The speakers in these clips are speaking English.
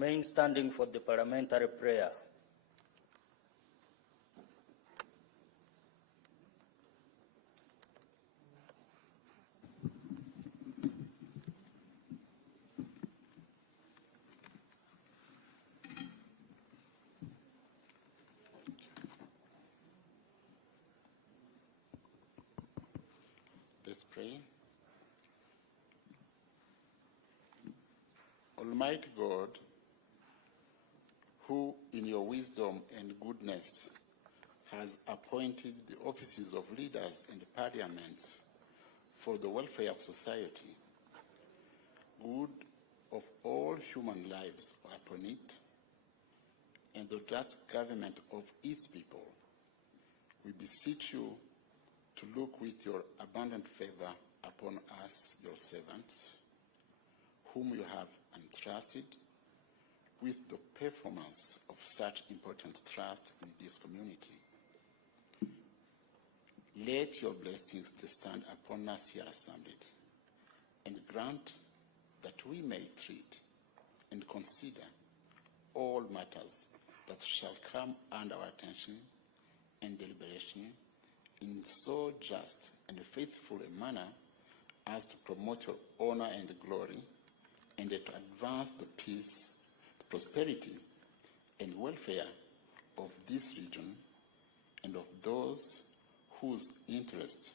Remain standing for the parliamentary prayer. Let's pray. Almighty God, who in your wisdom and goodness has appointed the offices of leaders and parliaments for the welfare of society, good of all human lives upon it, and the just government of its people, we beseech you to look with your abundant favor upon us, your servants, whom you have entrusted with the performance of such important trust in this community. Let your blessings descend upon us here assembled, and grant that we may treat and consider all matters that shall come under our attention and deliberation in so just and faithful a manner as to promote your honor and glory, and to advance the peace, prosperity, and welfare of this region and of those whose interest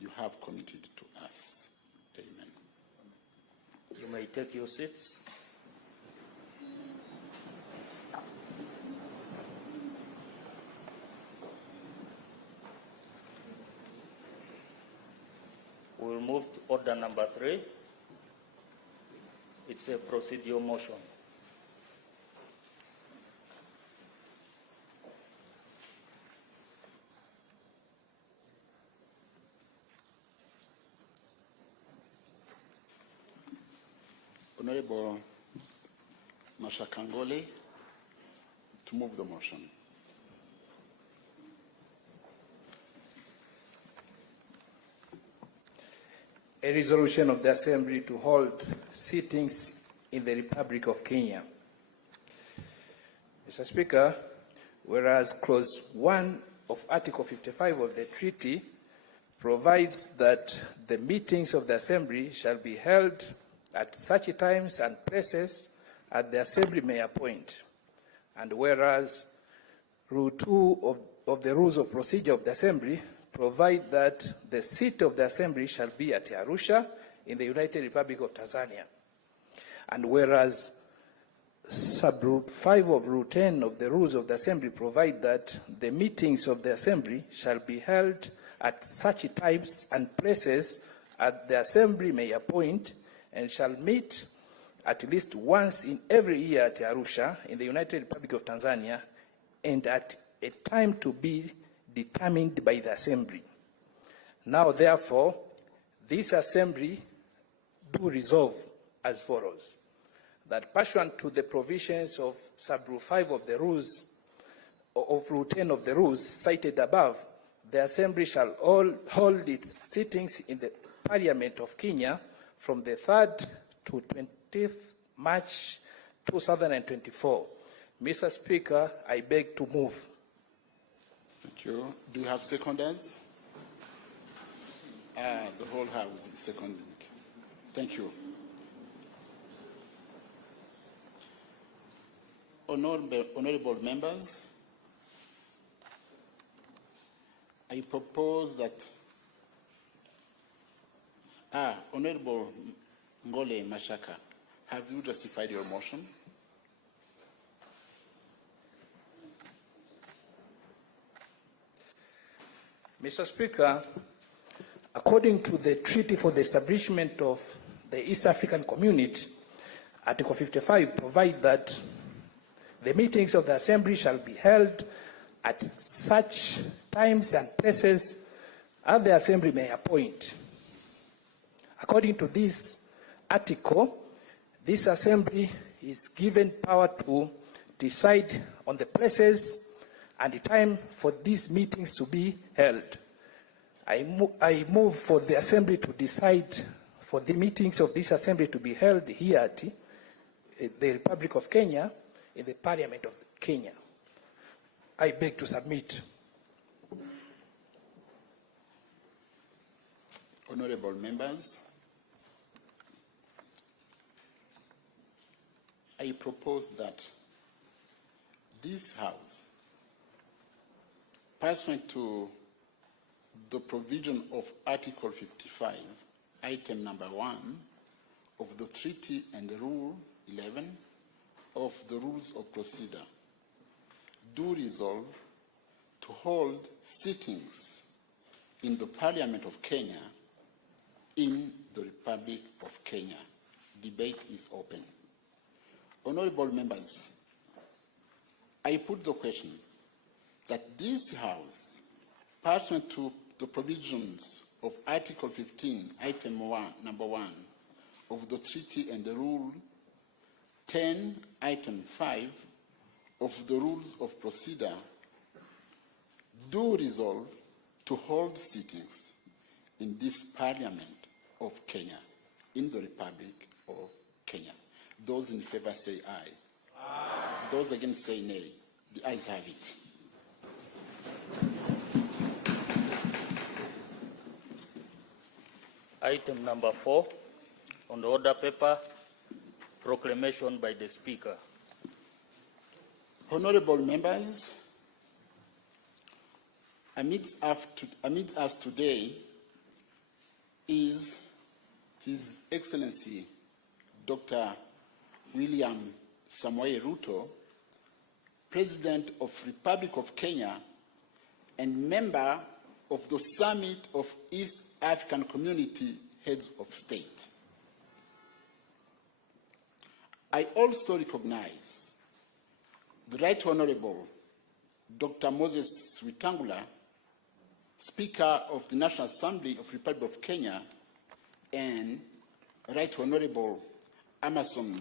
you have committed to us. Amen. You may take your seats. We'll move to order number 3. It's a procedural motion. Honorable Mashakangole, to move the motion. A resolution of the Assembly to hold sittings in the Republic of Kenya. Mr. Speaker, whereas Clause 1 of Article 55 of the treaty provides that the meetings of the Assembly shall be held at such times and places as the Assembly may appoint, and whereas Rule 2 of the Rules of Procedure of the Assembly provide that the seat of the Assembly shall be at Arusha in the United Republic of Tanzania. And whereas Sub-Rule 5 of Rule 10 of the Rules of the Assembly provide that the meetings of the Assembly shall be held at such times and places as the Assembly may appoint, and shall meet at least once in every year at Arusha in the United Republic of Tanzania, and at a time to be determined by the Assembly. Now, therefore, this Assembly do resolve as follows: that pursuant to the provisions of Sub-Rule 5 of the Rules, of Rule 10 of the Rules cited above, the Assembly shall hold its sittings in the Parliament of Kenya from the 3rd to 20th March 2024. Mr. Speaker, I beg to move. Thank you. Do you have seconders? The whole House is seconding. Thank you. Honorable members, I propose that Honorable Ngole Mashaka, have you justified your motion? Mr. Speaker, according to the Treaty for the Establishment of the East African Community, Article 55 provides that the meetings of the Assembly shall be held at such times and places as the Assembly may appoint. According to this article, this Assembly is given power to decide on the places and the time for these meetings to be held. I move for the Assembly to decide for the meetings of this Assembly to be held here at the Republic of Kenya in the Parliament of Kenya. I beg to submit. Honorable members, I propose that this House, pursuant to the provision of Article 55, item number 1 of the Treaty and Rule 11 of the Rules of Procedure, do resolve to hold sittings in the Parliament of Kenya in the Republic of Kenya. Debate is open. Honorable members, I put the question that this House, pursuant to the provisions of Article 15, item 1, number 1 of the Treaty and the Rule 10, item 5 of the Rules of Procedure, do resolve to hold sittings in this Parliament of Kenya, in the Republic of Kenya. Those in favor say aye. Aye. Those against say nay. The ayes have it. Item number 4 on the order paper, proclamation by the Speaker. Honorable members, amidst us today is His Excellency Dr. William Samoei Ruto, President of Republic of Kenya and member of the Summit of East African Community Heads of State. I also recognize the Right Honorable Dr. Moses Wetangula, Speaker of the National Assembly of the Republic of Kenya, and Right Honorable Amason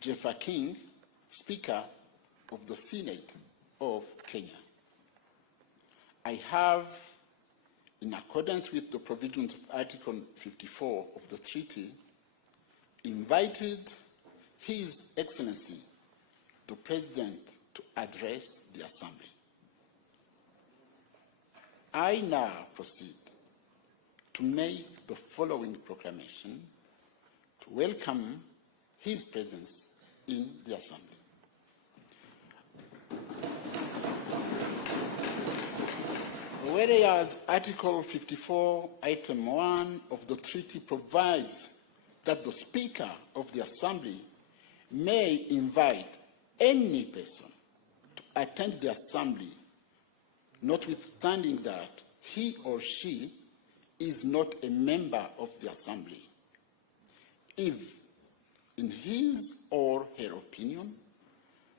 Jeffer King, Speaker of the Senate of Kenya. I have, in accordance with the provisions of Article 54 of the treaty, invited His Excellency, the President, to address the Assembly. I now proceed to make the following proclamation to welcome his presence in the Assembly. Whereas Article 54, Item 1 of the treaty provides that the Speaker of the Assembly may invite any person to attend the Assembly, notwithstanding that he or she is not a member of the Assembly, if, in his or her opinion,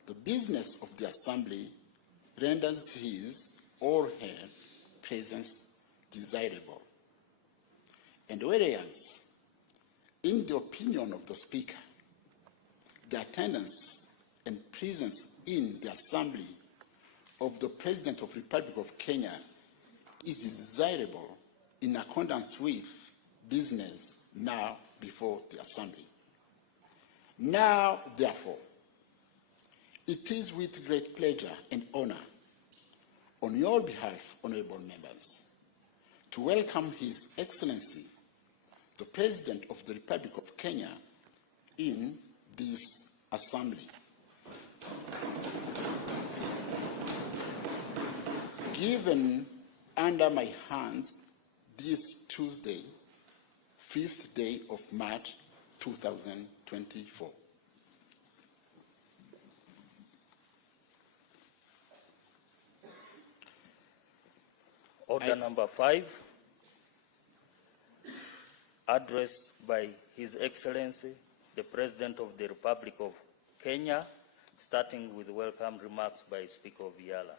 the business of the Assembly renders his or her presence desirable. And whereas, in the opinion of the Speaker, the attendance and presence in the Assembly of the President of the Republic of Kenya is desirable in accordance with business now before the Assembly. Now, therefore, it is with great pleasure and honor on your behalf, honorable members, to welcome His Excellency, the President of the Republic of Kenya, in this Assembly. Given under my hands this Tuesday, 5th day of March 2024. Order number 5, address by His Excellency, the President of the Republic of Kenya, starting with welcome remarks by Speaker Viala.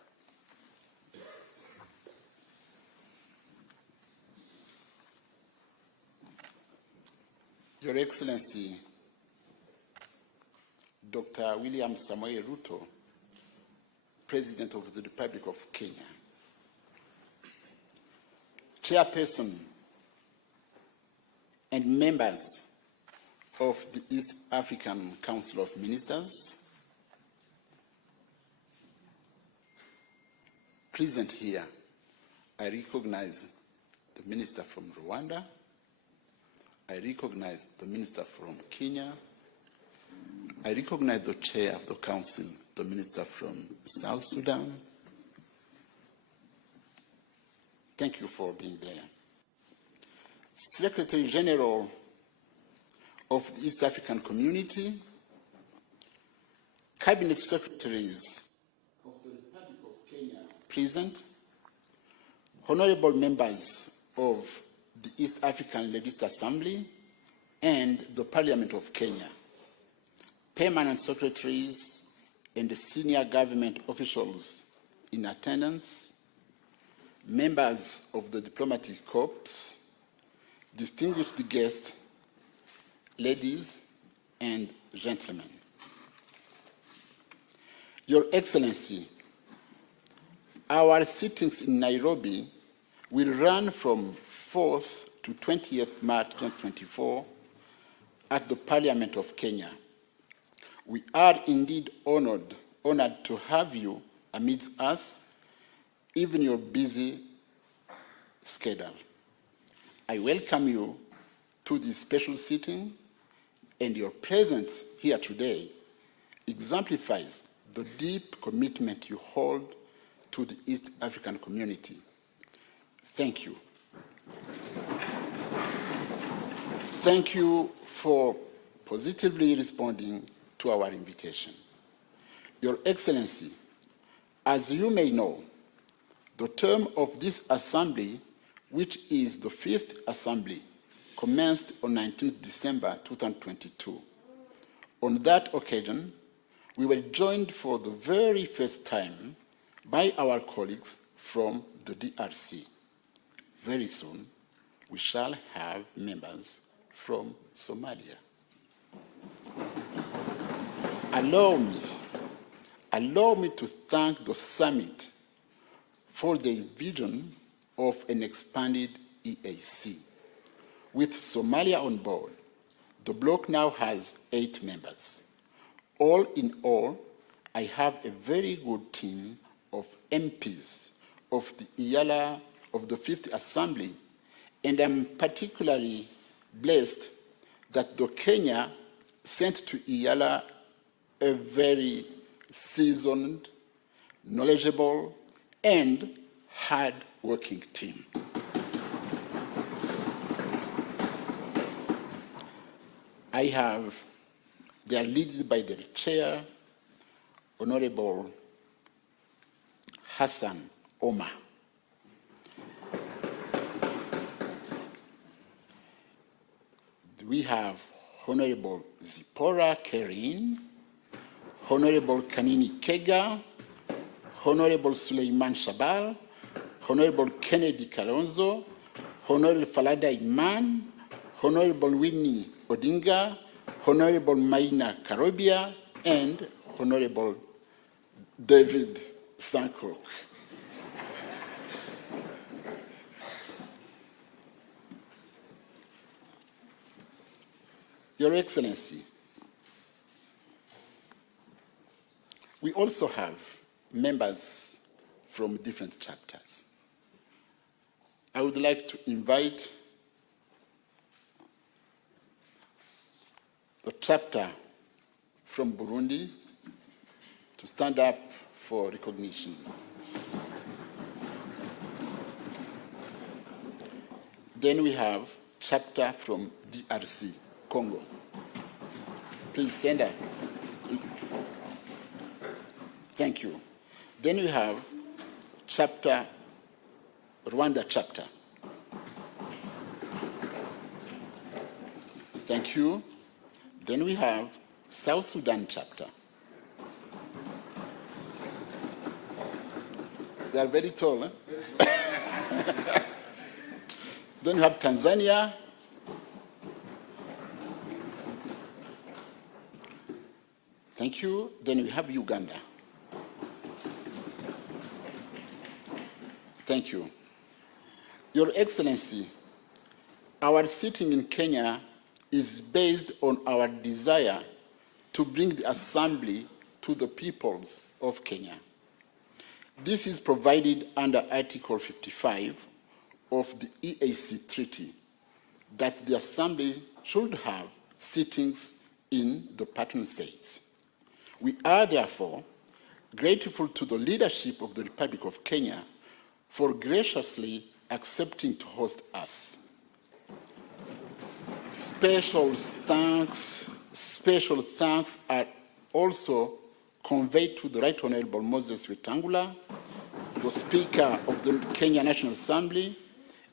Your Excellency, Dr. William Samoei Ruto, President of the Republic of Kenya, Chairperson and members of the East African Council of Ministers, present here, I recognize the minister from Rwanda, I recognize the minister from Kenya, I recognize the chair of the council, the minister from South Sudan. Thank you for being there. Secretary General of the East African Community, Cabinet Secretaries of the Republic of Kenya present, honorable members of the East African Legislative Assembly and the Parliament of Kenya, permanent secretaries and senior government officials in attendance, members of the diplomatic corps, distinguished guests, ladies and gentlemen. Your Excellency, our sittings in Nairobi will run from 4th to 20th March 2024 at the Parliament of Kenya. We are indeed honored to have you amidst us, even your busy schedule. I welcome you to this special sitting, and your presence here today exemplifies the deep commitment you hold to the East African community. Thank you. Thank you for positively responding to our invitation. Your Excellency, as you may know, the term of this Assembly, which is the 5th Assembly, commenced on 19th December 2022. On that occasion, we were joined for the very first time by our colleagues from the DRC. Very soon, we shall have members from Somalia. Allow me to thank the summit for the vision of an expanded EAC. With Somalia on board, the bloc now has 8 members. All in all, I have a very good team of MPs of the IALA of the 5th Assembly, and I'm particularly blessed that the Kenya sent to IALA a very seasoned, knowledgeable, and hard-working team. They are led by their chair, Honorable Hassan Omar. We have Honorable Zipporah Kerin, Honorable Kanini Kega, Honorable Suleiman Shabal, Honorable Kennedy Kalonzo, Honorable Falada Iman, Honorable Winnie Odinga, Honorable Maina Karobia, and Honorable David Sankrook. Your Excellency, we also have members from different chapters. I would like to invite the chapter from Burundi to stand up for recognition. Then we have chapter from DRC, Congo. Please stand up. Thank you. Then we have chapter, Rwanda chapter. Thank you. Then we have South Sudan chapter. They are very tall, eh? Then we have Tanzania. Thank you. Then we have Uganda. Thank you. Your Excellency, our sitting in Kenya is based on our desire to bring the Assembly to the peoples of Kenya. This is provided under Article 55 of the EAC Treaty, that the Assembly should have sittings in the partner states. We are therefore grateful to the leadership of the Republic of Kenya for graciously accepting to host us. Special thanks are also conveyed to the Right Honorable Moses Wetangula, the Speaker of the Kenya National Assembly,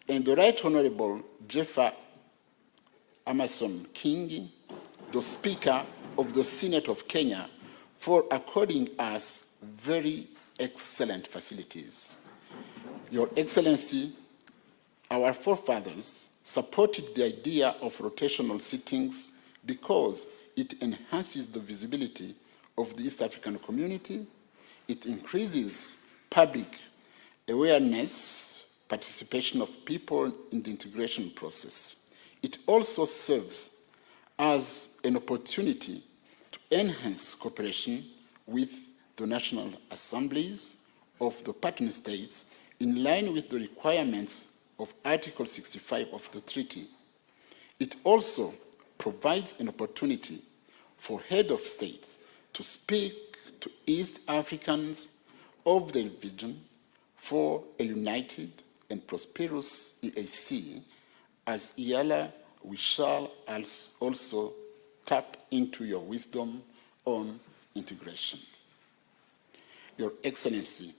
and the Right Honorable Jeffa Amason King, the Speaker of the Senate of Kenya, for according us very excellent facilities. Your Excellency, our forefathers supported the idea of rotational sittings because it enhances the visibility of the East African community, it increases public awareness, participation of people in the integration process. It also serves as an opportunity to enhance cooperation with the national assemblies of the partner states in line with the requirements of Article 65 of the treaty. It also provides an opportunity for head of states to speak to East Africans of the region for a united and prosperous EAC. As EALA, we shall also tap into your wisdom on integration. Your Excellency,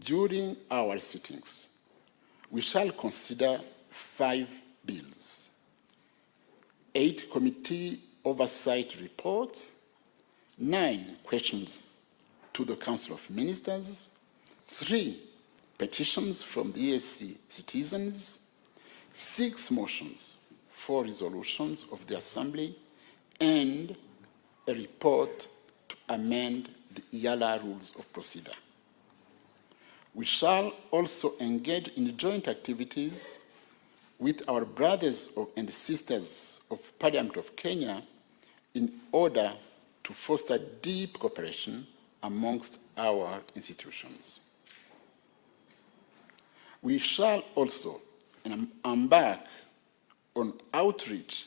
during our sittings, we shall consider 5 bills, 8 committee oversight reports, 9 questions to the Council of Ministers, 3 petitions from the EAC citizens, 6 motions for resolutions of the Assembly, and a report to amend the EALA rules of procedure. We shall also engage in joint activities with our brothers and sisters of Parliament of Kenya in order to foster deep cooperation amongst our institutions. We shall also embark on outreach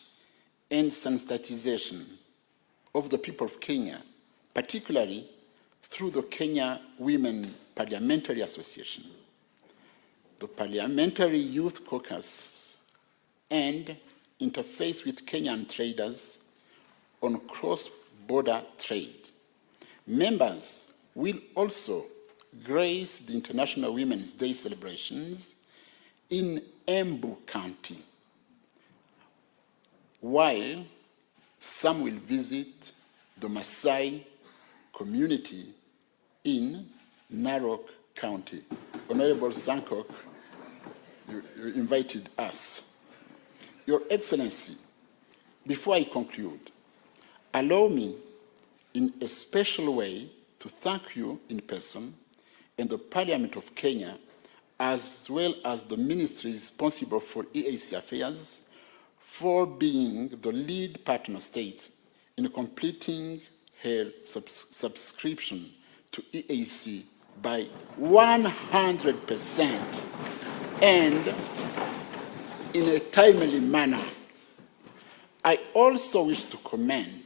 and sensitization of the people of Kenya, particularly through the Kenya Women Parliamentary Association, the Parliamentary Youth Caucus, and interface with Kenyan traders on cross-border trade. Members will also grace the International Women's Day celebrations in Embu County, while some will visit the Maasai community in Narok County. Honorable Sankok, you invited us. Your Excellency, before I conclude, allow me in a special way to thank you in person and the Parliament of Kenya, as well as the ministry responsible for EAC affairs, for being the lead partner state in completing her subscription to EAC by 100% and in a timely manner. I also wish to commend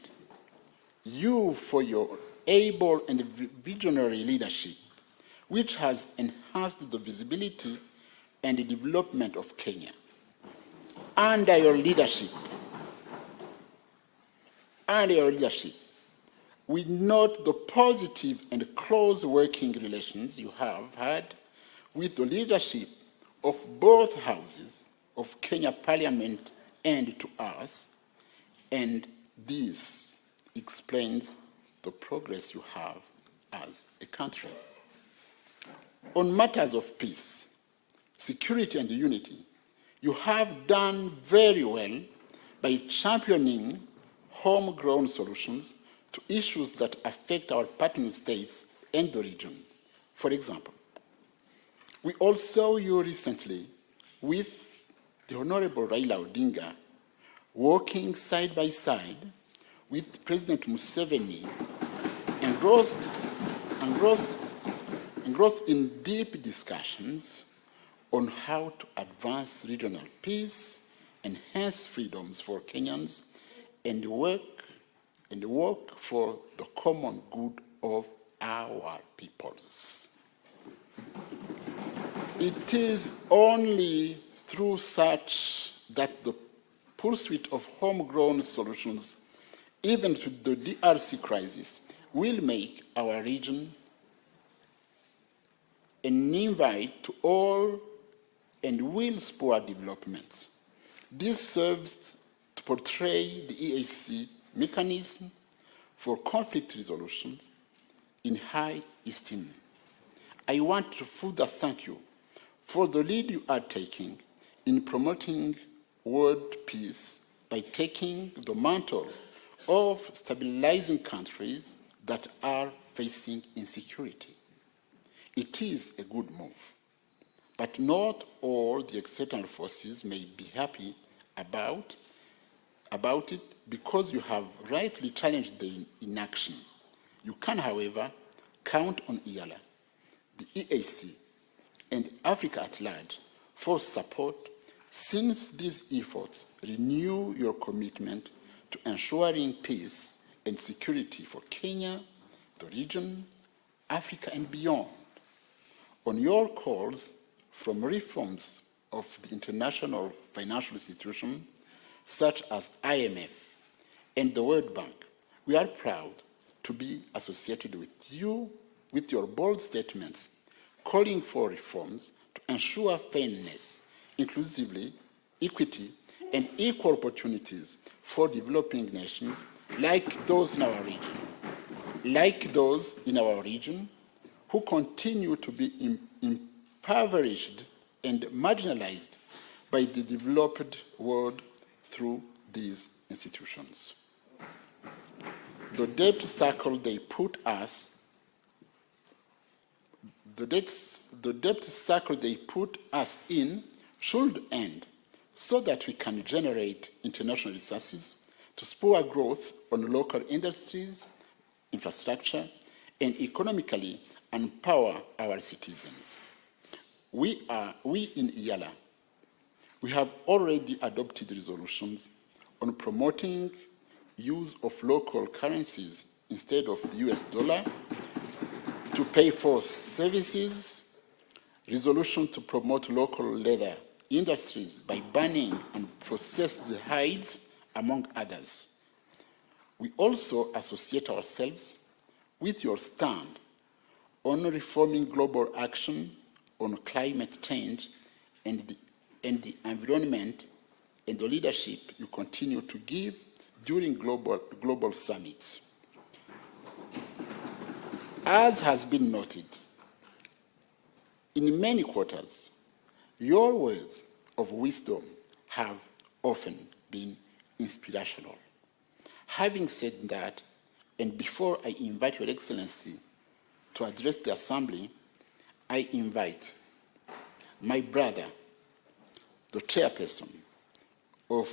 you for your able and visionary leadership, which has enhanced the visibility and the development of Kenya. Under your leadership, we note the positive and close working relations you have had with the leadership of both houses of Kenya Parliament and to us, and this explains the progress you have as a country. On matters of peace, security, and unity, you have done very well by championing homegrown solutions to issues that affect our partner states and the region. For example, we all saw you recently with the Honorable Raila Odinga working side by side with President Museveni, engrossed in deep discussions on how to advance regional peace, enhance freedoms for Kenyans, and work for the common good of our peoples. It is only through such that the pursuit of homegrown solutions, even to the DRC crisis, will make our region an invite to all and will spur development. This serves to portray the EAC mechanism for conflict resolution in high esteem. I want to further thank you for the lead you are taking in promoting world peace by taking the mantle of stabilizing countries that are facing insecurity. It is a good move, but not all the external forces may be happy about it because you have rightly challenged the inaction. You can, however, count on IALA, the EAC, and Africa at large for support since these efforts renew your commitment to ensuring peace and security for Kenya, the region, Africa, and beyond. On your calls from reforms of the international financial institutions such as IMF and the World Bank, we are proud to be associated with you with your bold statements calling for reforms to ensure fairness, inclusivity, equity, and equal opportunities for developing nations like those in our region, who continue to be impoverished and marginalized by the developed world through these institutions. The debt cycle they put us in should end so that we can generate international resources to spur growth on local industries, infrastructure, and economically empower our citizens. We in IALA, we have already adopted resolutions on promoting use of local currencies instead of the US dollar to pay for services, resolution to promote local leather industries by banning unprocessed hides, among others. We also associate ourselves with your stand on reforming global action on climate change and the environment and the leadership you continue to give during global summits. As has been noted, in many quarters, your words of wisdom have often been inspirational. Having said that, and before I invite Your Excellency to address the Assembly, I invite my brother, the chairperson of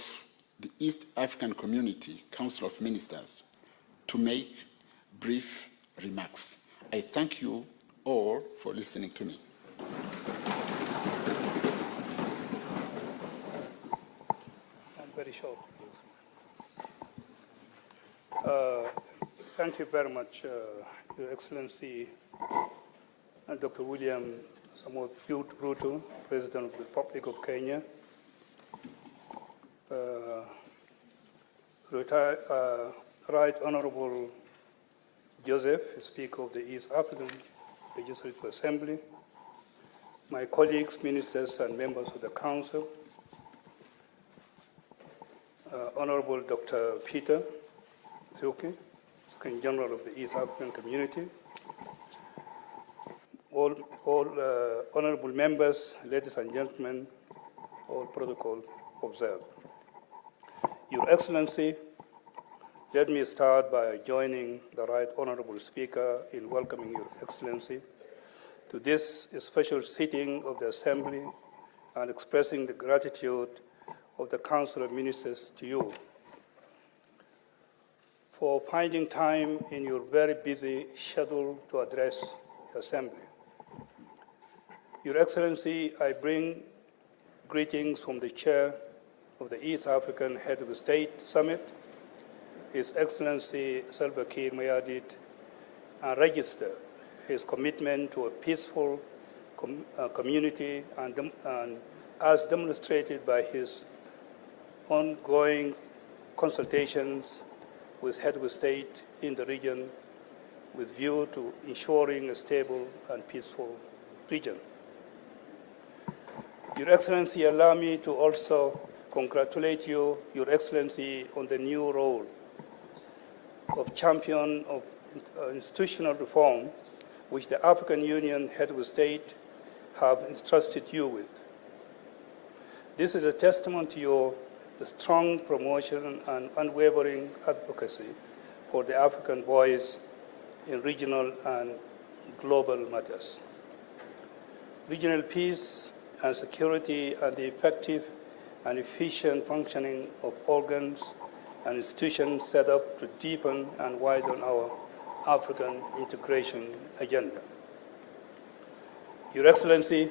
the East African Community Council of Ministers, to make brief remarks. I thank you all for listening to me. I'm very short. Thank you very much, Your Excellency, Dr. William Samoei Ruto, President of the Republic of Kenya, Right Honorable Joseph, Speaker of the East African Legislative Assembly, my colleagues, ministers, and members of the Council, Honorable Dr. Peter Thiuki, Secretary General of the East African Community, all honorable members, ladies and gentlemen, all protocol observed. Your Excellency, let me start by joining the Right Honorable Speaker in welcoming Your Excellency to this special sitting of the Assembly and expressing the gratitude of the Council of Ministers to you for finding time in your very busy schedule to address the Assembly. Your Excellency, I bring greetings from the Chair of the East African Head of State Summit, His Excellency Salva Kiir Mayardit, and register his commitment to a peaceful community and as demonstrated by his ongoing consultations with head of state in the region with view to ensuring a stable and peaceful region. Your Excellency, allow me to also congratulate you, Your Excellency, on the new role of champion of institutional reform which the African Union head of state have entrusted you with. This is a testament to your strong promotion and unwavering advocacy for the African voice in regional and global matters. Regional peace and security and the effective and efficient functioning of organs and institutions set up to deepen and widen our African integration agenda. Your Excellency,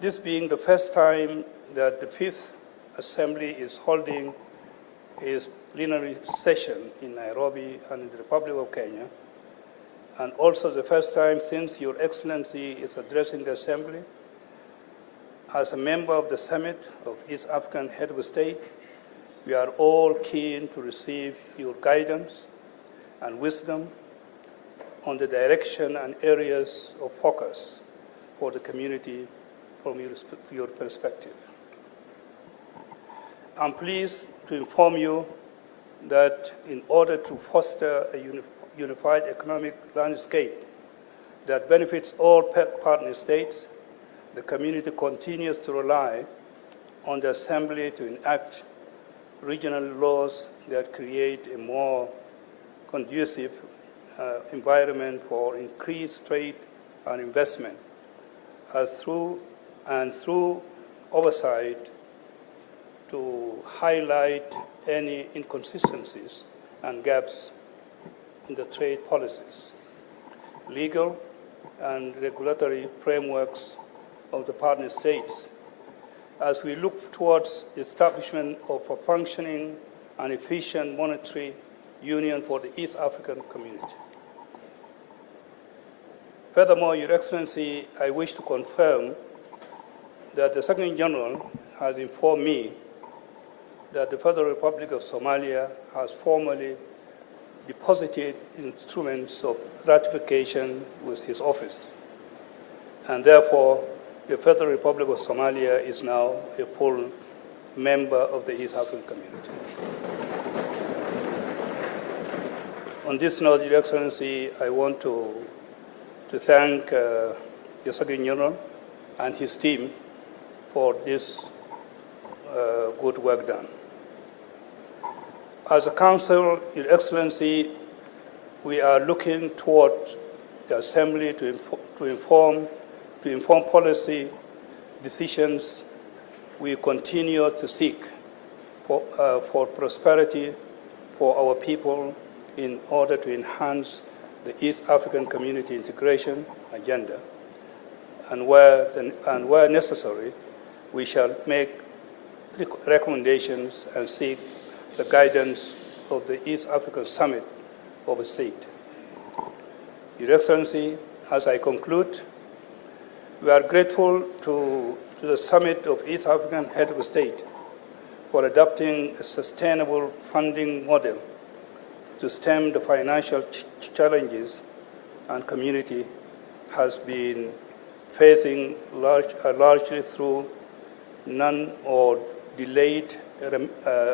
this being the first time that the Fifth Assembly is holding its plenary session in Nairobi and in the Republic of Kenya, and also the first time since Your Excellency is addressing the Assembly, as a member of the Summit of East African Head of State, we are all keen to receive your guidance and wisdom on the direction and areas of focus for the community from your perspective. I'm pleased to inform you that in order to foster a unified economic landscape that benefits all partner states, the community continues to rely on the Assembly to enact regional laws that create a more conducive environment for increased trade and investment, through oversight to highlight any inconsistencies and gaps in the trade policies, legal and regulatory frameworks of the partner states, as we look towards the establishment of a functioning and efficient monetary union for the East African community. Furthermore, Your Excellency, I wish to confirm that the Secretary General has informed me that the Federal Republic of Somalia has formally deposited instruments of ratification with his office, and therefore the Federal Republic of Somalia is now a full member of the East African community. On this note, Your Excellency, I want to thank the Secretary General and his team for this good work done. As a Council, Your Excellency, we are looking toward the Assembly to inform policy decisions we continue to seek for prosperity for our people in order to enhance the East African community integration agenda. And where necessary, we shall make recommendations and seek the guidance of the East African Summit of State. Your Excellency, as I conclude, we are grateful to the Summit of East African Head of State for adopting a sustainable funding model to stem the financial challenges and community has been facing largely through none or delayed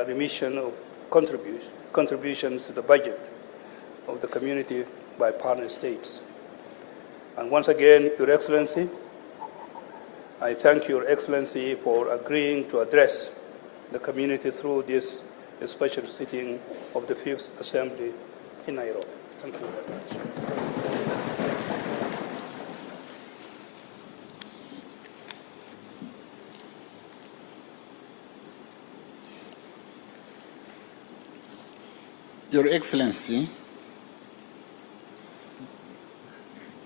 remission of contributions to the budget of the community by partner states. And once again, Your Excellency, I thank Your Excellency for agreeing to address the community through this special sitting of the Fifth Assembly in Nairobi. Thank you very much. Your Excellency,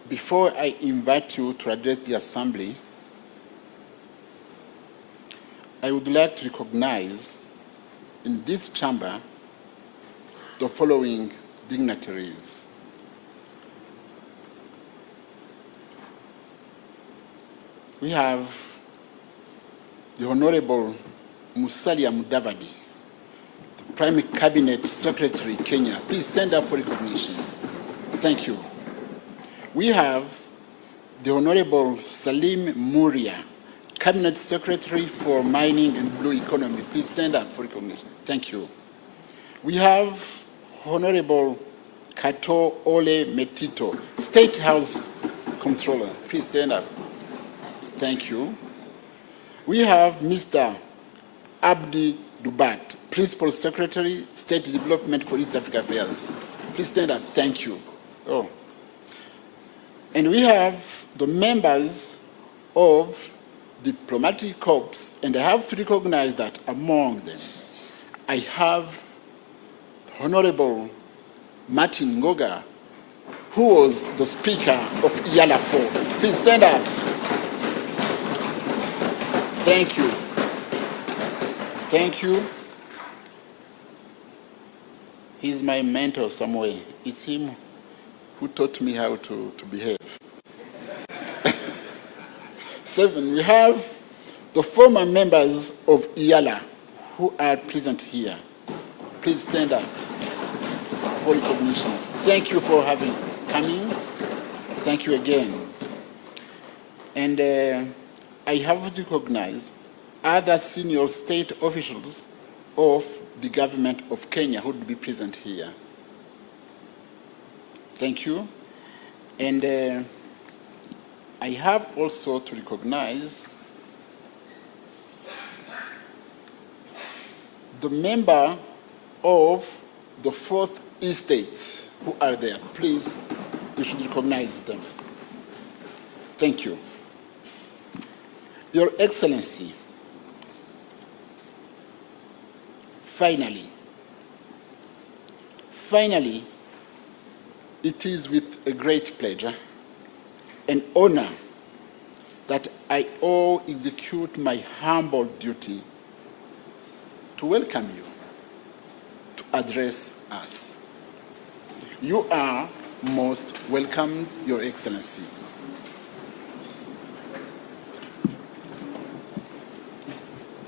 before I invite you to address the Assembly, I would like to recognize in this chamber the following dignitaries. We have the Honorable Musalia Mudavadi, the Prime Cabinet Secretary, Kenya. Please stand up for recognition. Thank you. We have the Honorable Salim Muria, Cabinet Secretary for Mining and Blue Economy. Please stand up for recognition. Thank you. We have Honorable Kato Ole Metito, State House Controller. Please stand up. Thank you. We have Mr. Abdi Dubat, Principal Secretary, State Development for East Africa Affairs. Please stand up. Thank you. Oh. And we have the members of diplomatic corps, and I have to recognize that among them, I have Honorable Martin Ngoga, who was the Speaker of IALA 4. Please stand up. Thank you. Thank you. He's my mentor somewhere. It's him who taught me how to behave. 7, we have the former members of IALA who are present here. Please stand up for recognition. Thank you for coming. Thank you again. And I have to recognize other senior state officials of the government of Kenya who would be present here. Thank you. And I have also to recognize the member of the 4th estate who are there. Please, you should recognize them. Thank you. Your Excellency, finally, it is with a great pleasure and honor that I all execute my humble duty to welcome you to address us. You are most welcomed, Your Excellency.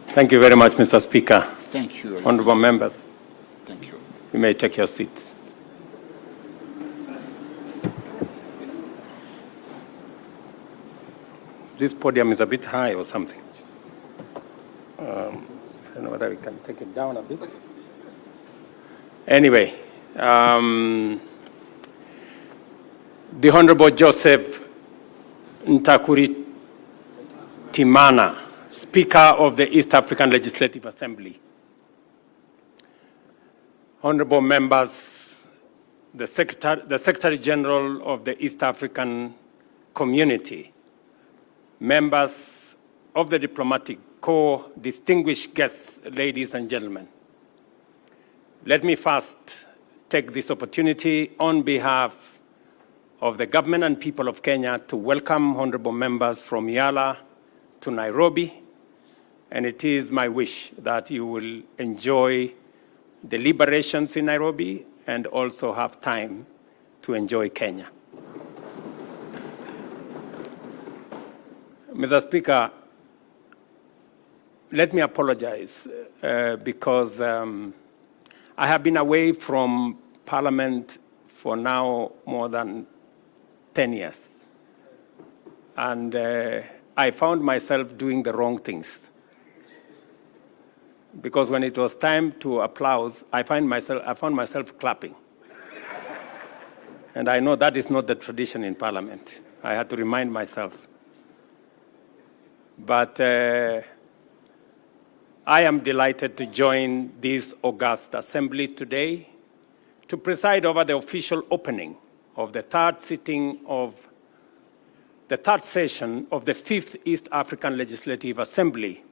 Thank you very much, Mr. Speaker. Thank you, Your Honorable Excellency. members, Thank you. you may take your seats. This podium is a bit high or something. I don't know whether we can take it down a bit. Anyway, the Honorable Joseph Ntakuri Timana, Speaker of the East African Legislative Assembly. Honorable members, the Secretary General of the East African Community, members of the Diplomatic Corps, distinguished guests, ladies and gentlemen. Let me first take this opportunity on behalf of the government and people of Kenya to welcome honorable members from IALA to Nairobi, and it is my wish that you will enjoy deliberations in Nairobi and also have time to enjoy Kenya. Mr. Speaker, let me apologize because I have been away from Parliament for now more than 10 years. And I found myself doing the wrong things. Because when it was time to applause, I found myself clapping. And I know that is not the tradition in Parliament. I had to remind myself. But I am delighted to join this august assembly today to preside over the official opening of the third session of the 5th East African Legislative Assembly,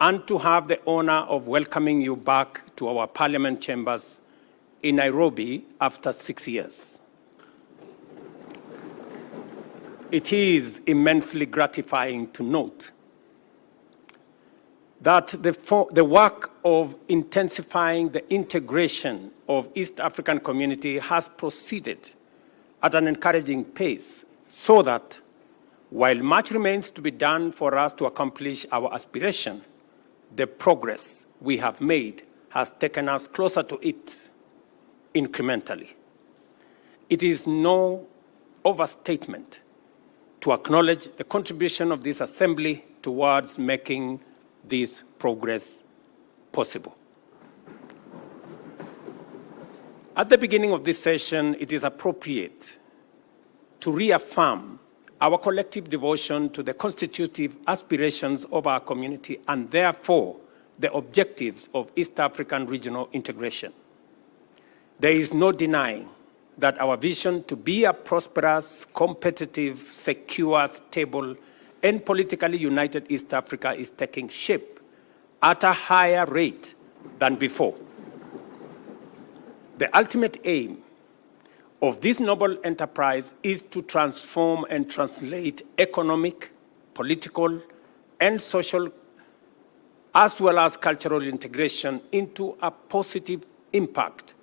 and to have the honor of welcoming you back to our Parliament chambers in Nairobi after 6 years. It is immensely gratifying to note that the work of intensifying the integration of East African community has proceeded at an encouraging pace, so that while much remains to be done for us to accomplish our aspiration, the progress we have made has taken us closer to it incrementally. It is no overstatement to acknowledge the contribution of this assembly towards making this progress possible. At the beginning of this session, it is appropriate to reaffirm our collective devotion to the constitutive aspirations of our community and therefore the objectives of East African regional integration. There is no denying that our vision to be a prosperous, competitive, secure, stable, and politically united East Africa is taking shape at a higher rate than before. The ultimate aim of this noble enterprise is to transform and translate economic, political, and social, as well as cultural integration into a positive impact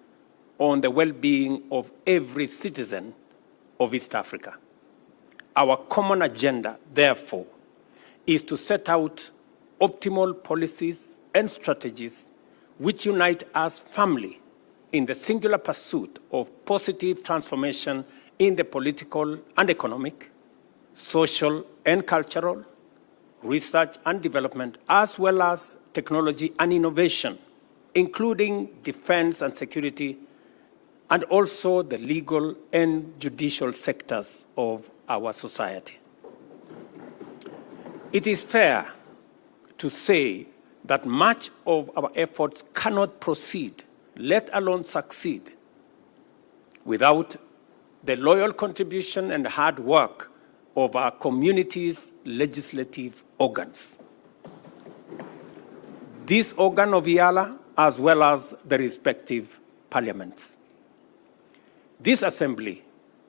on the well-being of every citizen of East Africa. Our common agenda, therefore, is to set out optimal policies and strategies which unite us firmly in the singular pursuit of positive transformation in the political and economic, social and cultural, research and development, as well as technology and innovation, including defense and security, and also the legal and judicial sectors of our society. It is fair to say that much of our efforts cannot proceed, let alone succeed, without the loyal contribution and hard work of our community's legislative organs. This organ of IALA, as well as the respective parliaments. This assembly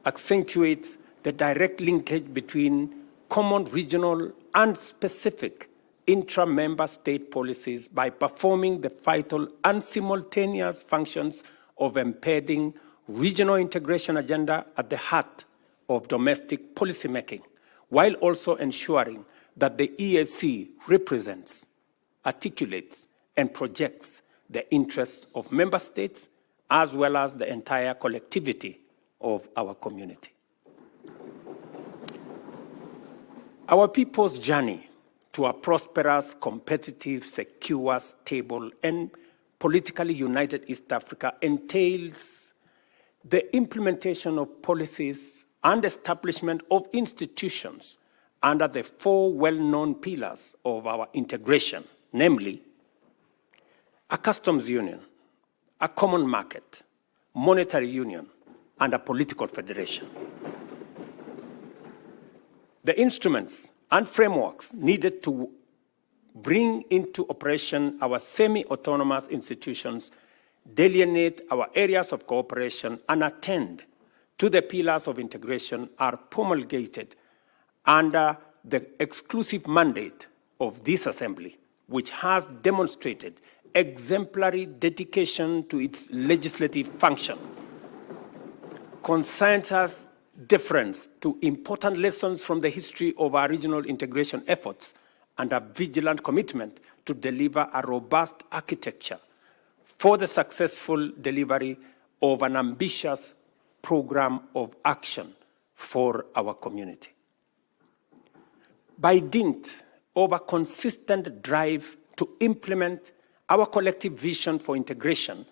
accentuates the direct linkage between common regional and specific intra-member state policies by performing the vital and simultaneous functions of embedding regional integration agenda at the heart of domestic policymaking, while also ensuring that the EAC represents, articulates, and projects the interests of member states as well as the entire collectivity of our community. Our people's journey to a prosperous, competitive, secure, stable, and politically united East Africa entails the implementation of policies and establishment of institutions under the four well-known pillars of our integration, namely a customs union, a common market, monetary union, and a political federation. The instruments and frameworks needed to bring into operation our semi-autonomous institutions delineate our areas of cooperation and attend to the pillars of integration are promulgated under the exclusive mandate of this assembly, which has demonstrated exemplary dedication to its legislative function, conscientious deference to important lessons from the history of our regional integration efforts, and a vigilant commitment to deliver a robust architecture for the successful delivery of an ambitious program of action for our community. By dint of a consistent drive to implement our collective vision for integration,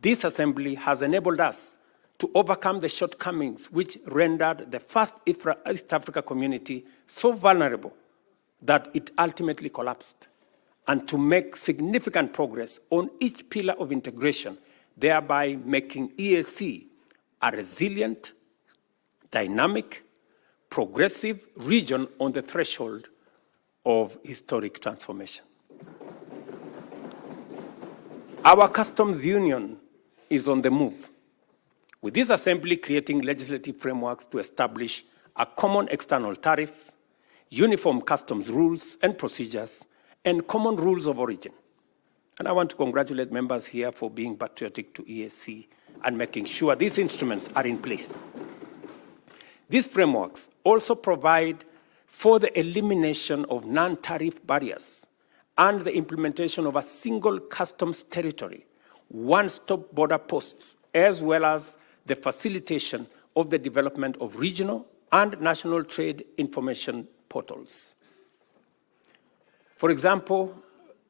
this assembly has enabled us to overcome the shortcomings which rendered the first East Africa community so vulnerable that it ultimately collapsed, and to make significant progress on each pillar of integration, thereby making EAC a resilient, dynamic, progressive region on the threshold of historic transformation. Our customs union is on the move, with this assembly creating legislative frameworks to establish a common external tariff, uniform customs rules and procedures, and common rules of origin. And I want to congratulate members here for being patriotic to EAC and making sure these instruments are in place. These frameworks also provide for the elimination of non-tariff barriers and the implementation of a single customs territory, one-stop border posts, as well as the facilitation of the development of regional and national trade information portals. For example,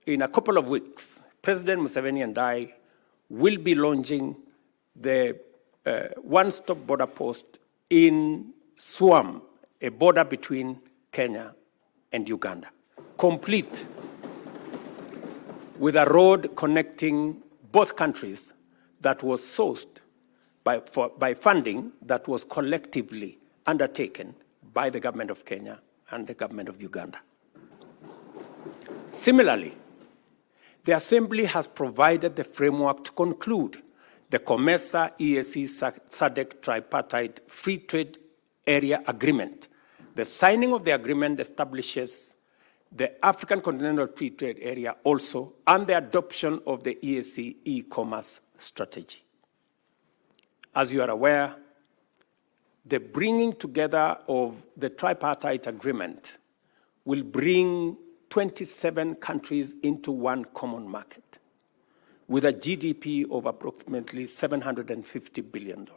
in a couple of weeks, President Museveni and I will be launching the one-stop border post in Swam, a border between Kenya and Uganda, complete with a road connecting both countries that was sourced by funding that was collectively undertaken by the government of Kenya and the government of Uganda. Similarly, the Assembly has provided the framework to conclude the COMESA EAC SADC Tripartite Free Trade Area Agreement. The signing of the agreement establishes the African Continental Free Trade Area also, and the adoption of the EAC e-commerce strategy. As you are aware, the bringing together of the tripartite agreement will bring 27 countries into one common market with a GDP of approximately $750 billion.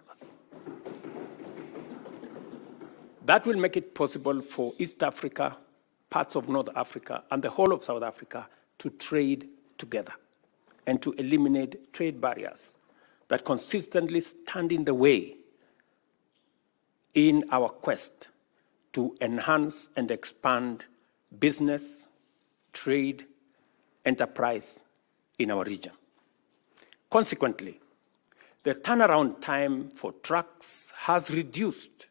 That will make it possible for East Africa, parts of North Africa, and the whole of South Africa to trade together and to eliminate trade barriers that consistently stand in the way in our quest to enhance and expand business, trade, enterprise in our region. Consequently, the turnaround time for trucks has reduced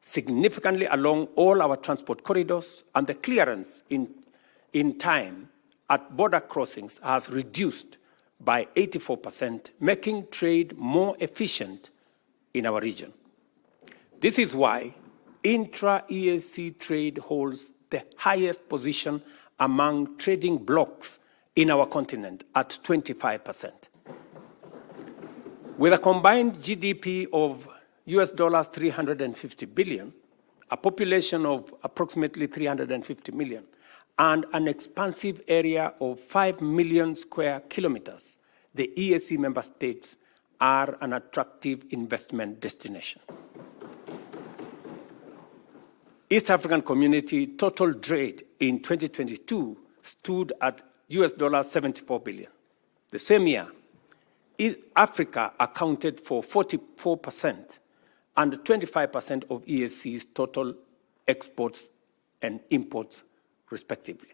significantly along all our transport corridors, and the clearance in time at border crossings has reduced by 84%, making trade more efficient in our region. This is why intra-EAC trade holds the highest position among trading blocs in our continent at 25%. With a combined GDP of US dollars 350 billion, a population of approximately 350 million, and an expansive area of 5 million square kilometers, the EAC member states are an attractive investment destination. East African Community total trade in 2022 stood at US dollars 74 billion. The same year, Africa accounted for 44% and 25% of EAC's total exports and imports, respectively.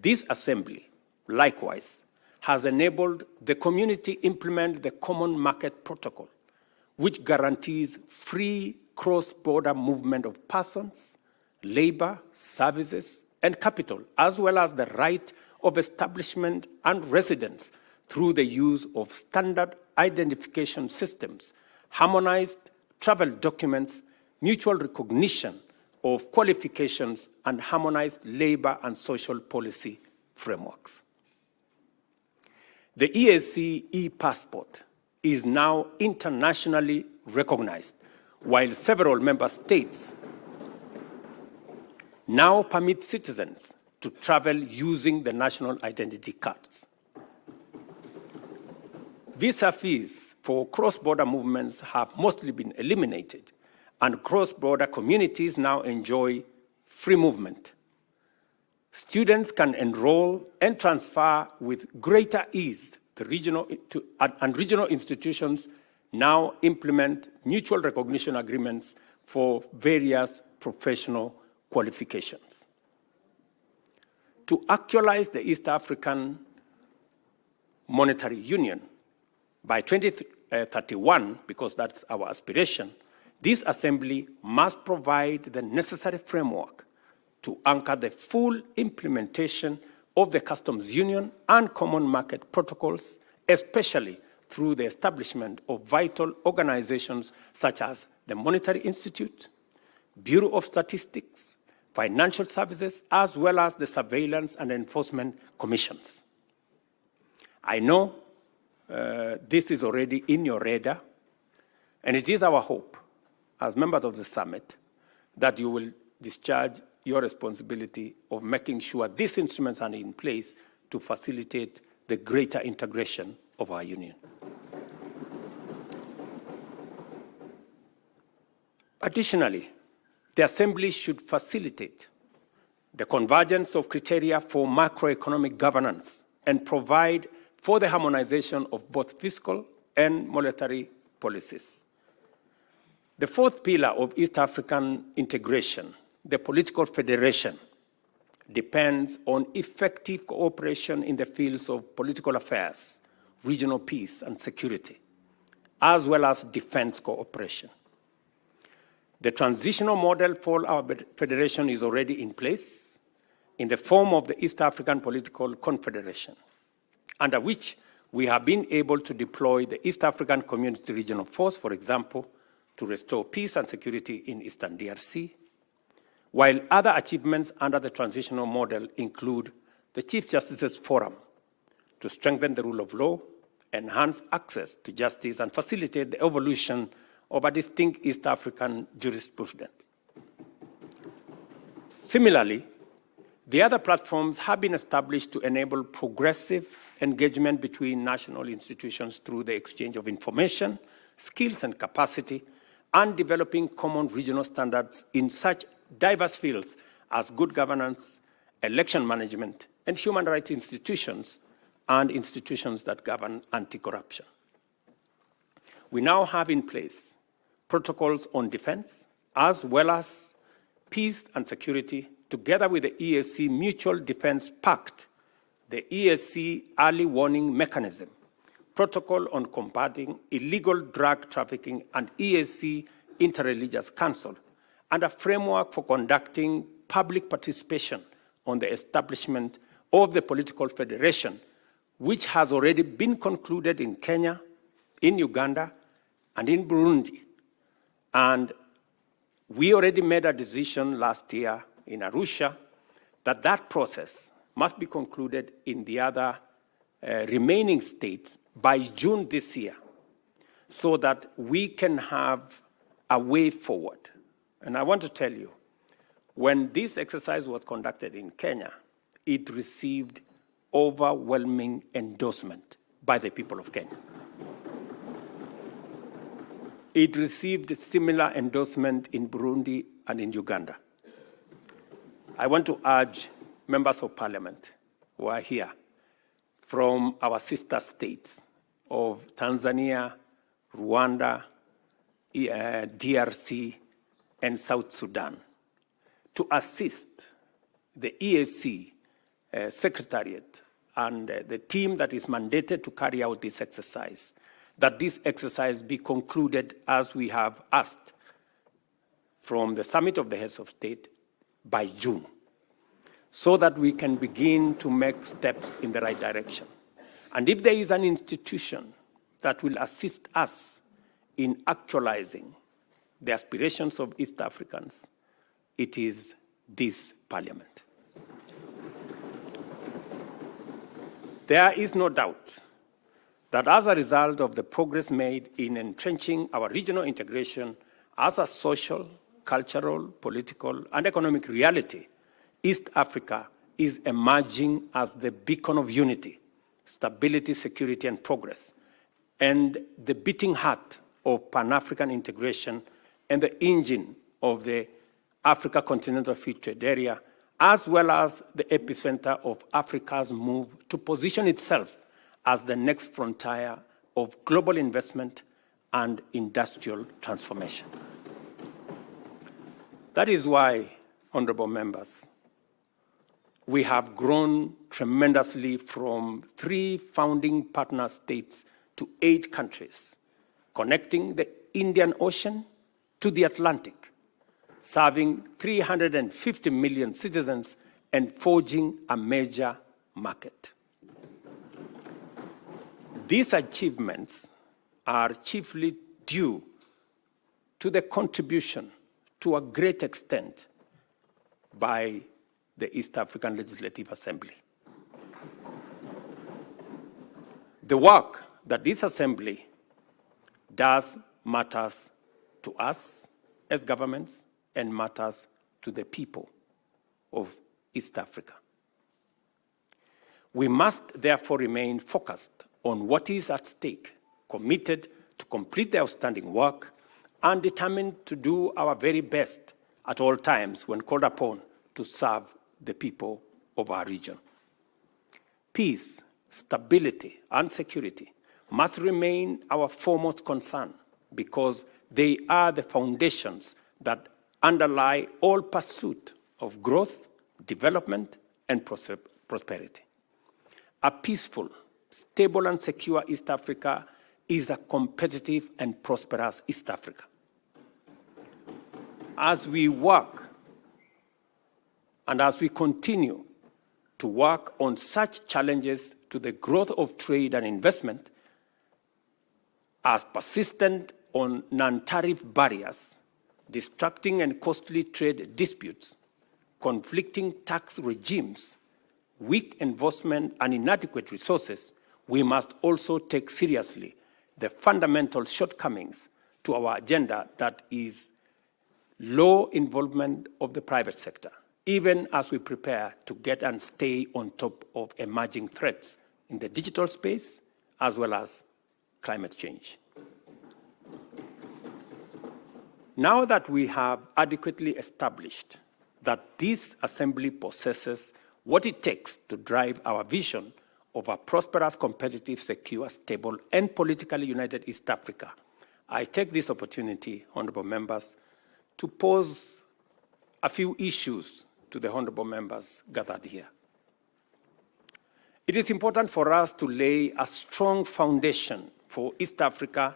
This assembly, likewise, has enabled the community implement the Common Market Protocol, which guarantees free cross-border movement of persons, labor, services, and capital, as well as the right of establishment and residence through the use of standard identification systems, harmonized travel documents, mutual recognition of qualifications, and harmonized labor and social policy frameworks. The EAC e-passport is now internationally recognized, while several member states now permit citizens to travel using the national identity cards. Visa fees for cross-border movements have mostly been eliminated, and cross-border communities now enjoy free movement. Students can enroll and transfer with greater ease. Regional institutions now implement mutual recognition agreements for various professional qualifications. To actualize the East African Monetary Union by 2031, because that's our aspiration, this assembly must provide the necessary framework to anchor the full implementation of the customs union and common market protocols, especially through the establishment of vital organizations such as the Monetary Institute, Bureau of Statistics, Financial Services, as well as the Surveillance and Enforcement Commissions. I know this is already in your radar, and it is our hope, as members of the summit, that you will discharge your responsibility of making sure these instruments are in place to facilitate the greater integration of our union. Additionally, the Assembly should facilitate the convergence of criteria for macroeconomic governance and provide for the harmonization of both fiscal and monetary policies. The fourth pillar of East African integration, the political federation, depends on effective cooperation in the fields of political affairs, regional peace and security, as well as defense cooperation. The transitional model for our federation is already in place in the form of the East African Political Confederation, under which we have been able to deploy the East African Community Regional Force, for example, to restore peace and security in Eastern DRC, while other achievements under the transitional model include the Chief Justice's Forum to strengthen the rule of law, enhance access to justice, and facilitate the evolution of a distinct East African jurisprudence. Similarly, the other platforms have been established to enable progressive engagement between national institutions through the exchange of information, skills, and capacity, and developing common regional standards in such diverse fields as good governance, election management, and human rights institutions, and institutions that govern anti-corruption. We now have in place protocols on defense, as well as peace and security, together with the EAC Mutual Defense Pact, the EAC Early Warning Mechanism, Protocol on Combating Illegal Drug Trafficking, and EAC Interreligious Council, and a framework for conducting public participation on the establishment of the political federation, which has already been concluded in Kenya, in Uganda, and in Burundi. And we already made a decision last year in Arusha that that process must be concluded in the other remaining states by June this year, so that we can have a way forward. And I want to tell you, when this exercise was conducted in Kenya, it received overwhelming endorsement by the people of Kenya. It received similar endorsement in Burundi and in Uganda. I want to urge members of parliament who are here from our sister states of Tanzania, Rwanda, DRC, and South Sudan to assist the EAC Secretariat and the team that is mandated to carry out this exercise, that this exercise be concluded as we have asked from the Summit of the Heads of State by June, so that we can begin to make steps in the right direction. And if there is an institution that will assist us in actualizing the aspirations of East Africans, it is this parliament. There is no doubt that as a result of the progress made in entrenching our regional integration as a social, cultural, political, and economic reality, East Africa is emerging as the beacon of unity, stability, security, and progress, and the beating heart of Pan-African integration and the engine of the Africa Continental Free Trade Area, as well as the epicenter of Africa's move to position itself as the next frontier of global investment and industrial transformation. That is why, honorable members, we have grown tremendously from 3 founding partner states to 8 countries, connecting the Indian Ocean to the Atlantic, serving 350 million citizens and forging a major market. These achievements are chiefly due to the contribution, to a great extent, by the East African Legislative Assembly. The work that this assembly does matters to us as governments and matters to the people of East Africa. We must therefore remain focused on what is at stake, committed to complete the outstanding work, and determined to do our very best at all times when called upon to serve the people of our region. Peace, stability, and security must remain our foremost concern because they are the foundations that underlie all pursuit of growth, development, and prosperity. A peaceful, stable, and secure East Africa is a competitive and prosperous East Africa. As we work and as we continue to work on such challenges to the growth of trade and investment as persistent on non-tariff barriers, distracting and costly trade disputes, conflicting tax regimes, weak enforcement, and inadequate resources, we must also take seriously the fundamental shortcomings to our agenda that is low involvement of the private sector, even as we prepare to get and stay on top of emerging threats in the digital space as well as climate change. Now that we have adequately established that this assembly possesses what it takes to drive our vision of a prosperous, competitive, secure, stable, and politically united East Africa, I take this opportunity, honorable members, to pose a few issues to the honorable members gathered here. It is important for us to lay a strong foundation for East Africa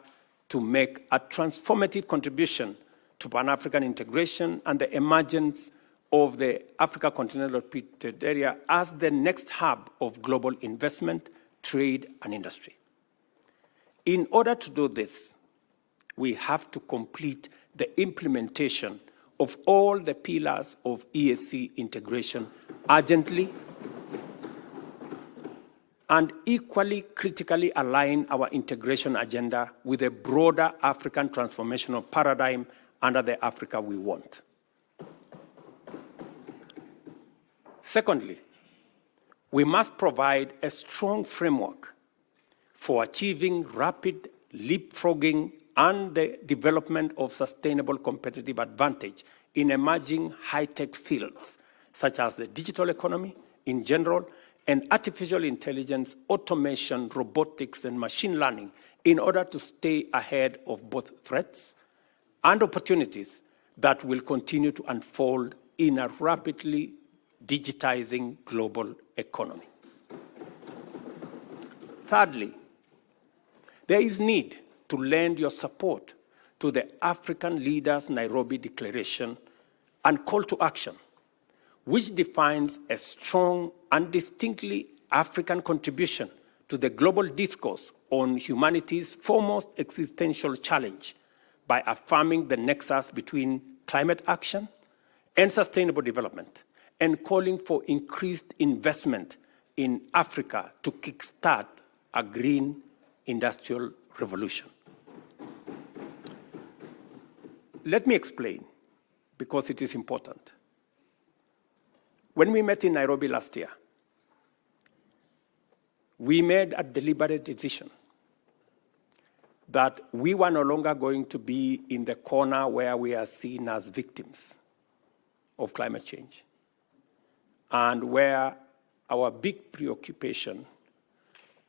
to make a transformative contribution to Pan-African integration and the emergence of the Africa Continental Repeated Area as the next hub of global investment, trade, and industry. In order to do this, we have to complete the implementation of all the pillars of EAC integration urgently and equally critically align our integration agenda with a broader African transformational paradigm under the Africa we want. Secondly, we must provide a strong framework for achieving rapid leapfrogging and the development of sustainable competitive advantage in emerging high-tech fields, such as the digital economy in general, and artificial intelligence, automation, robotics, and machine learning in order to stay ahead of both threats and opportunities that will continue to unfold in a rapidly digitizing global economy. Thirdly, there is need to lend your support to the African Leaders Nairobi Declaration and call to action, which defines a strong and distinctly African contribution to the global discourse on humanity's foremost existential challenge by affirming the nexus between climate action and sustainable development, and calling for increased investment in Africa to kickstart a green industrial revolution. Let me explain, because it is important. When we met in Nairobi last year, we made a deliberate decision that we were no longer going to be in the corner where we are seen as victims of climate change, and where our big preoccupation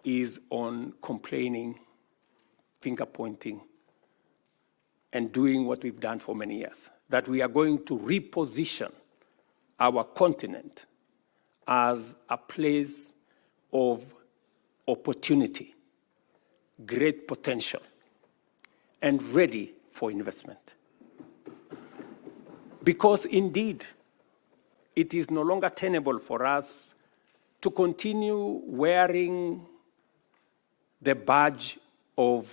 is on complaining, finger-pointing, and doing what we've done for many years, that we are going to reposition our continent as a place of opportunity, great potential, and ready for investment. Because indeed, it is no longer tenable for us to continue wearing the badge of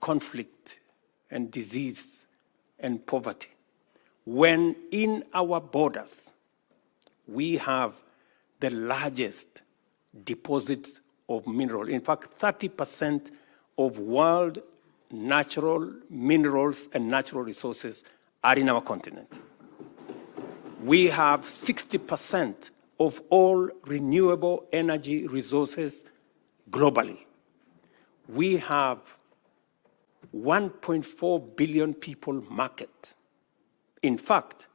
conflict and disease and poverty, when in our borders we have the largest deposits of mineral. In fact, 30% of world natural minerals and natural resources are in our continent. We have 60% of all renewable energy resources globally. We have 1.4 billion people market. In fact,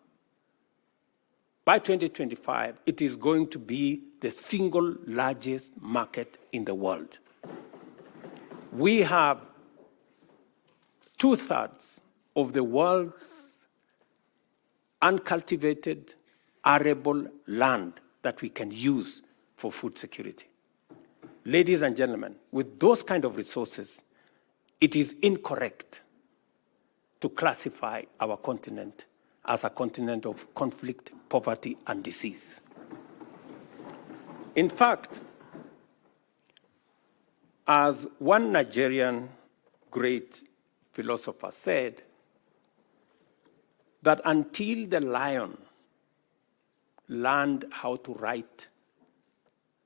by 2025, it is going to be the single largest market in the world. We have 2/3 of the world's uncultivated, arable land that we can use for food security. Ladies and gentlemen, with those kind of resources, it is incorrect to classify our continent as a continent of conflict, poverty, and disease. In fact, as one Nigerian great philosopher said, that until the lion learned how to write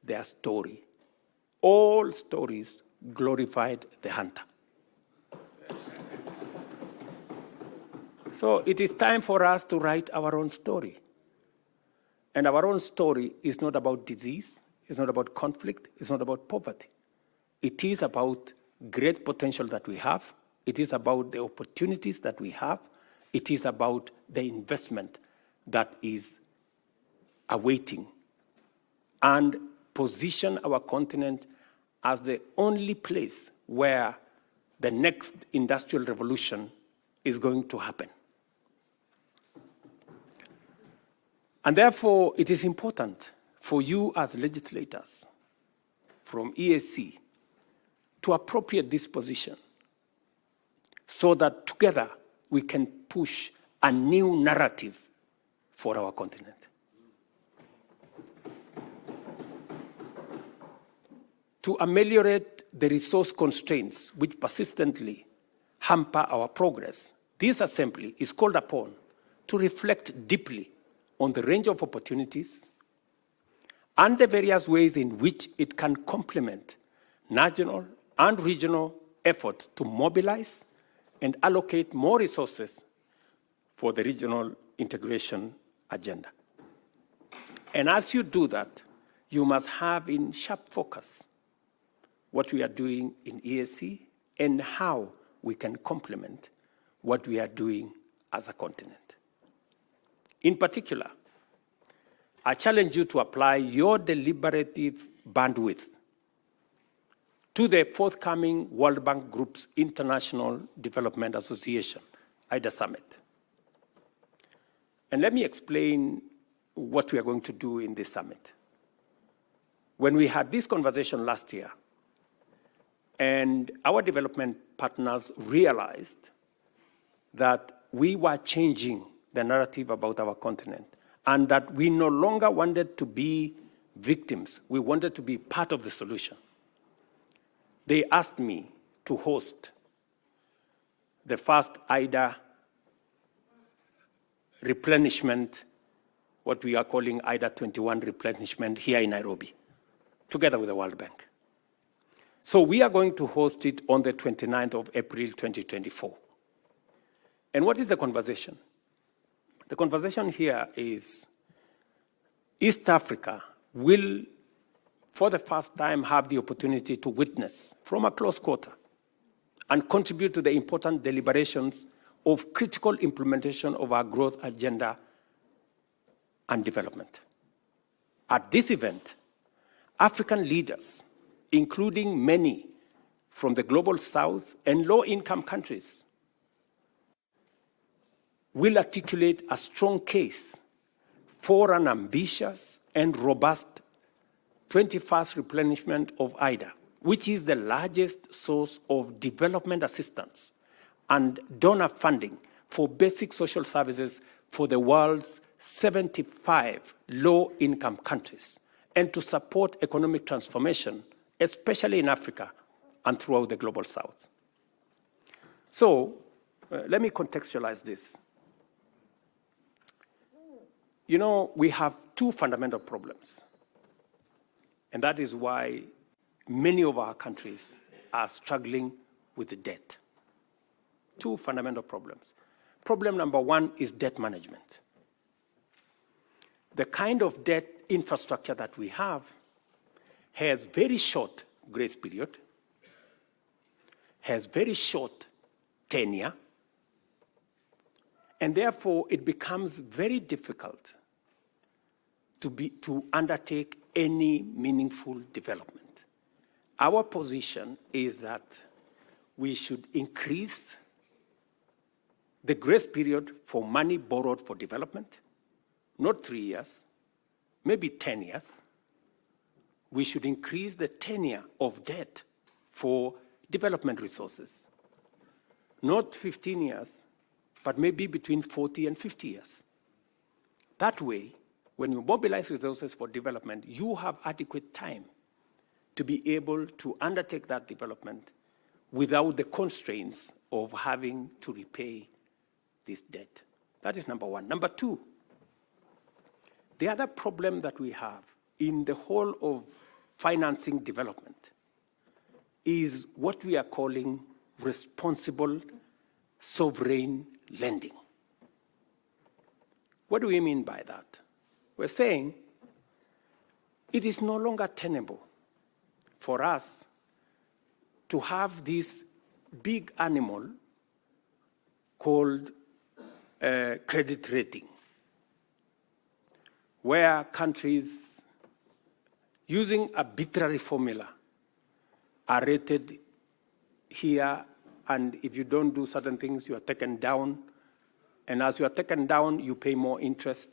their story, all stories glorified the hunter. So it is time for us to write our own story. And our own story is not about disease, it's not about conflict, it's not about poverty. It is about great potential that we have. It is about the opportunities that we have. It is about the investment that is awaiting, and position our continent as the only place where the next industrial revolution is going to happen. And therefore, it is important for you as legislators from EAC to appropriate this position so that together we can push a new narrative for our continent. To ameliorate the resource constraints which persistently hamper our progress, this assembly is called upon to reflect deeply on the range of opportunities and the various ways in which it can complement national and regional efforts to mobilize and allocate more resources for the regional integration agenda. And as you do that, you must have in sharp focus what we are doing in EAC and how we can complement what we are doing as a continent. In particular, I challenge you to apply your deliberative bandwidth to the forthcoming World Bank Group's International Development Association, IDA Summit. And let me explain what we are going to do in this summit. When we had this conversation last year, and our development partners realized that we were changing the narrative about our continent, and that we no longer wanted to be victims, we wanted to be part of the solution. They asked me to host the first IDA replenishment, what we are calling IDA 21 replenishment here in Nairobi, together with the World Bank. So we are going to host it on the 29th of April, 2024. And what is the conversation? The conversation here is East Africa will, for the first time, have the opportunity to witness from a close quarter and contribute to the important deliberations of critical implementation of our growth agenda and development. At this event, African leaders, including many from the global south and low-income countries, will articulate a strong case for an ambitious and robust 21st replenishment of IDA, which is the largest source of development assistance and donor funding for basic social services for the world's 75 low-income countries, and to support economic transformation, especially in Africa, and throughout the Global South. So let me contextualize this. You know, we have two fundamental problems, and that is why many of our countries are struggling with the debt. Two fundamental problems. Problem number one is debt management. The kind of debt infrastructure that we have has very short grace period, has very short tenure, and therefore it becomes very difficult to undertake any meaningful development. Our position is that we should increase the grace period for money borrowed for development, not 3 years, maybe 10 years. We should increase the tenure of debt for development resources, not 15 years, but maybe between 40 and 50 years. That way, when you mobilize resources for development, you have adequate time to be able to undertake that development without the constraints of having to repay this debt. That is number one. Number two, the other problem that we have in the whole of financing development is what we are calling responsible sovereign lending. What do we mean by that? We're saying it is no longer tenable for us to have this big animal called credit rating, where countries using arbitrary formula are rated here, and if you don't do certain things, you are taken down, and as you are taken down, you pay more interest.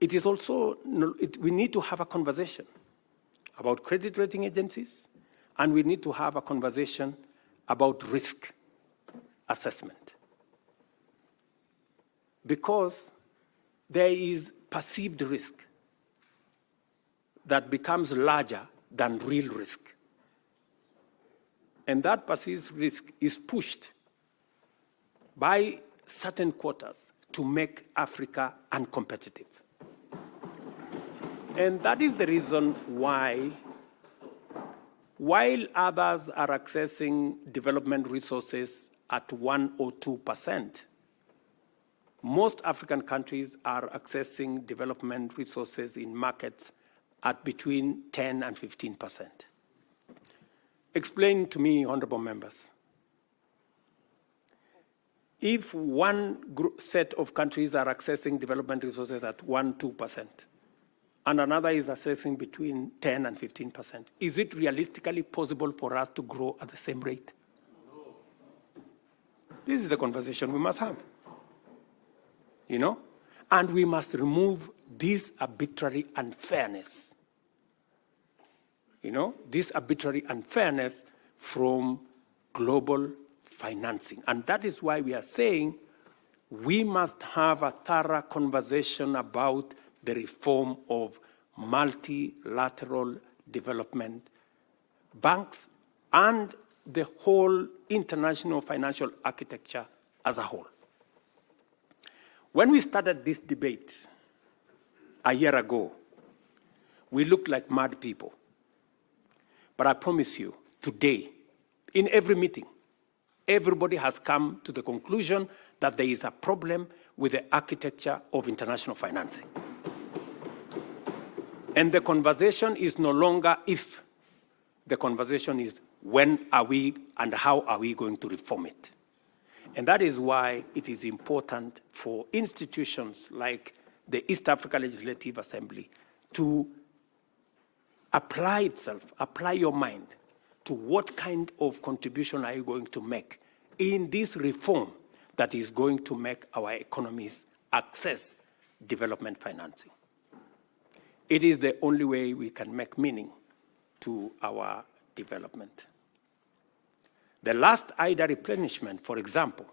It is also, we need to have a conversation about credit rating agencies, and we need to have a conversation about risk assessment. Because there is perceived risk that becomes larger than real risk. And that perceived risk is pushed by certain quarters to make Africa uncompetitive. And that is the reason why, while others are accessing development resources at 1 or 2%, most African countries are accessing development resources in markets at between 10 and 15%. Explain to me, honorable members, if one set of countries are accessing development resources at 1, 2%, and another is accessing between 10 and 15%, is it realistically possible for us to grow at the same rate? No. This is the conversation we must have. You know? And we must remove this arbitrary unfairness. You know, this arbitrary unfairness from global financing. And that is why we are saying we must have a thorough conversation about the reform of multilateral development banks and the whole international financial architecture as a whole. When we started this debate a year ago, we looked like mad people. But I promise you, today, in every meeting, everybody has come to the conclusion that there is a problem with the architecture of international financing. And the conversation is no longer if, the conversation is when are we and how are we going to reform it. And that is why it is important for institutions like the East Africa Legislative Assembly to apply itself, apply your mind to what kind of contribution are you going to make in this reform that is going to make our economies access development financing. It is the only way we can make meaning to our development. The last IDA replenishment, for example,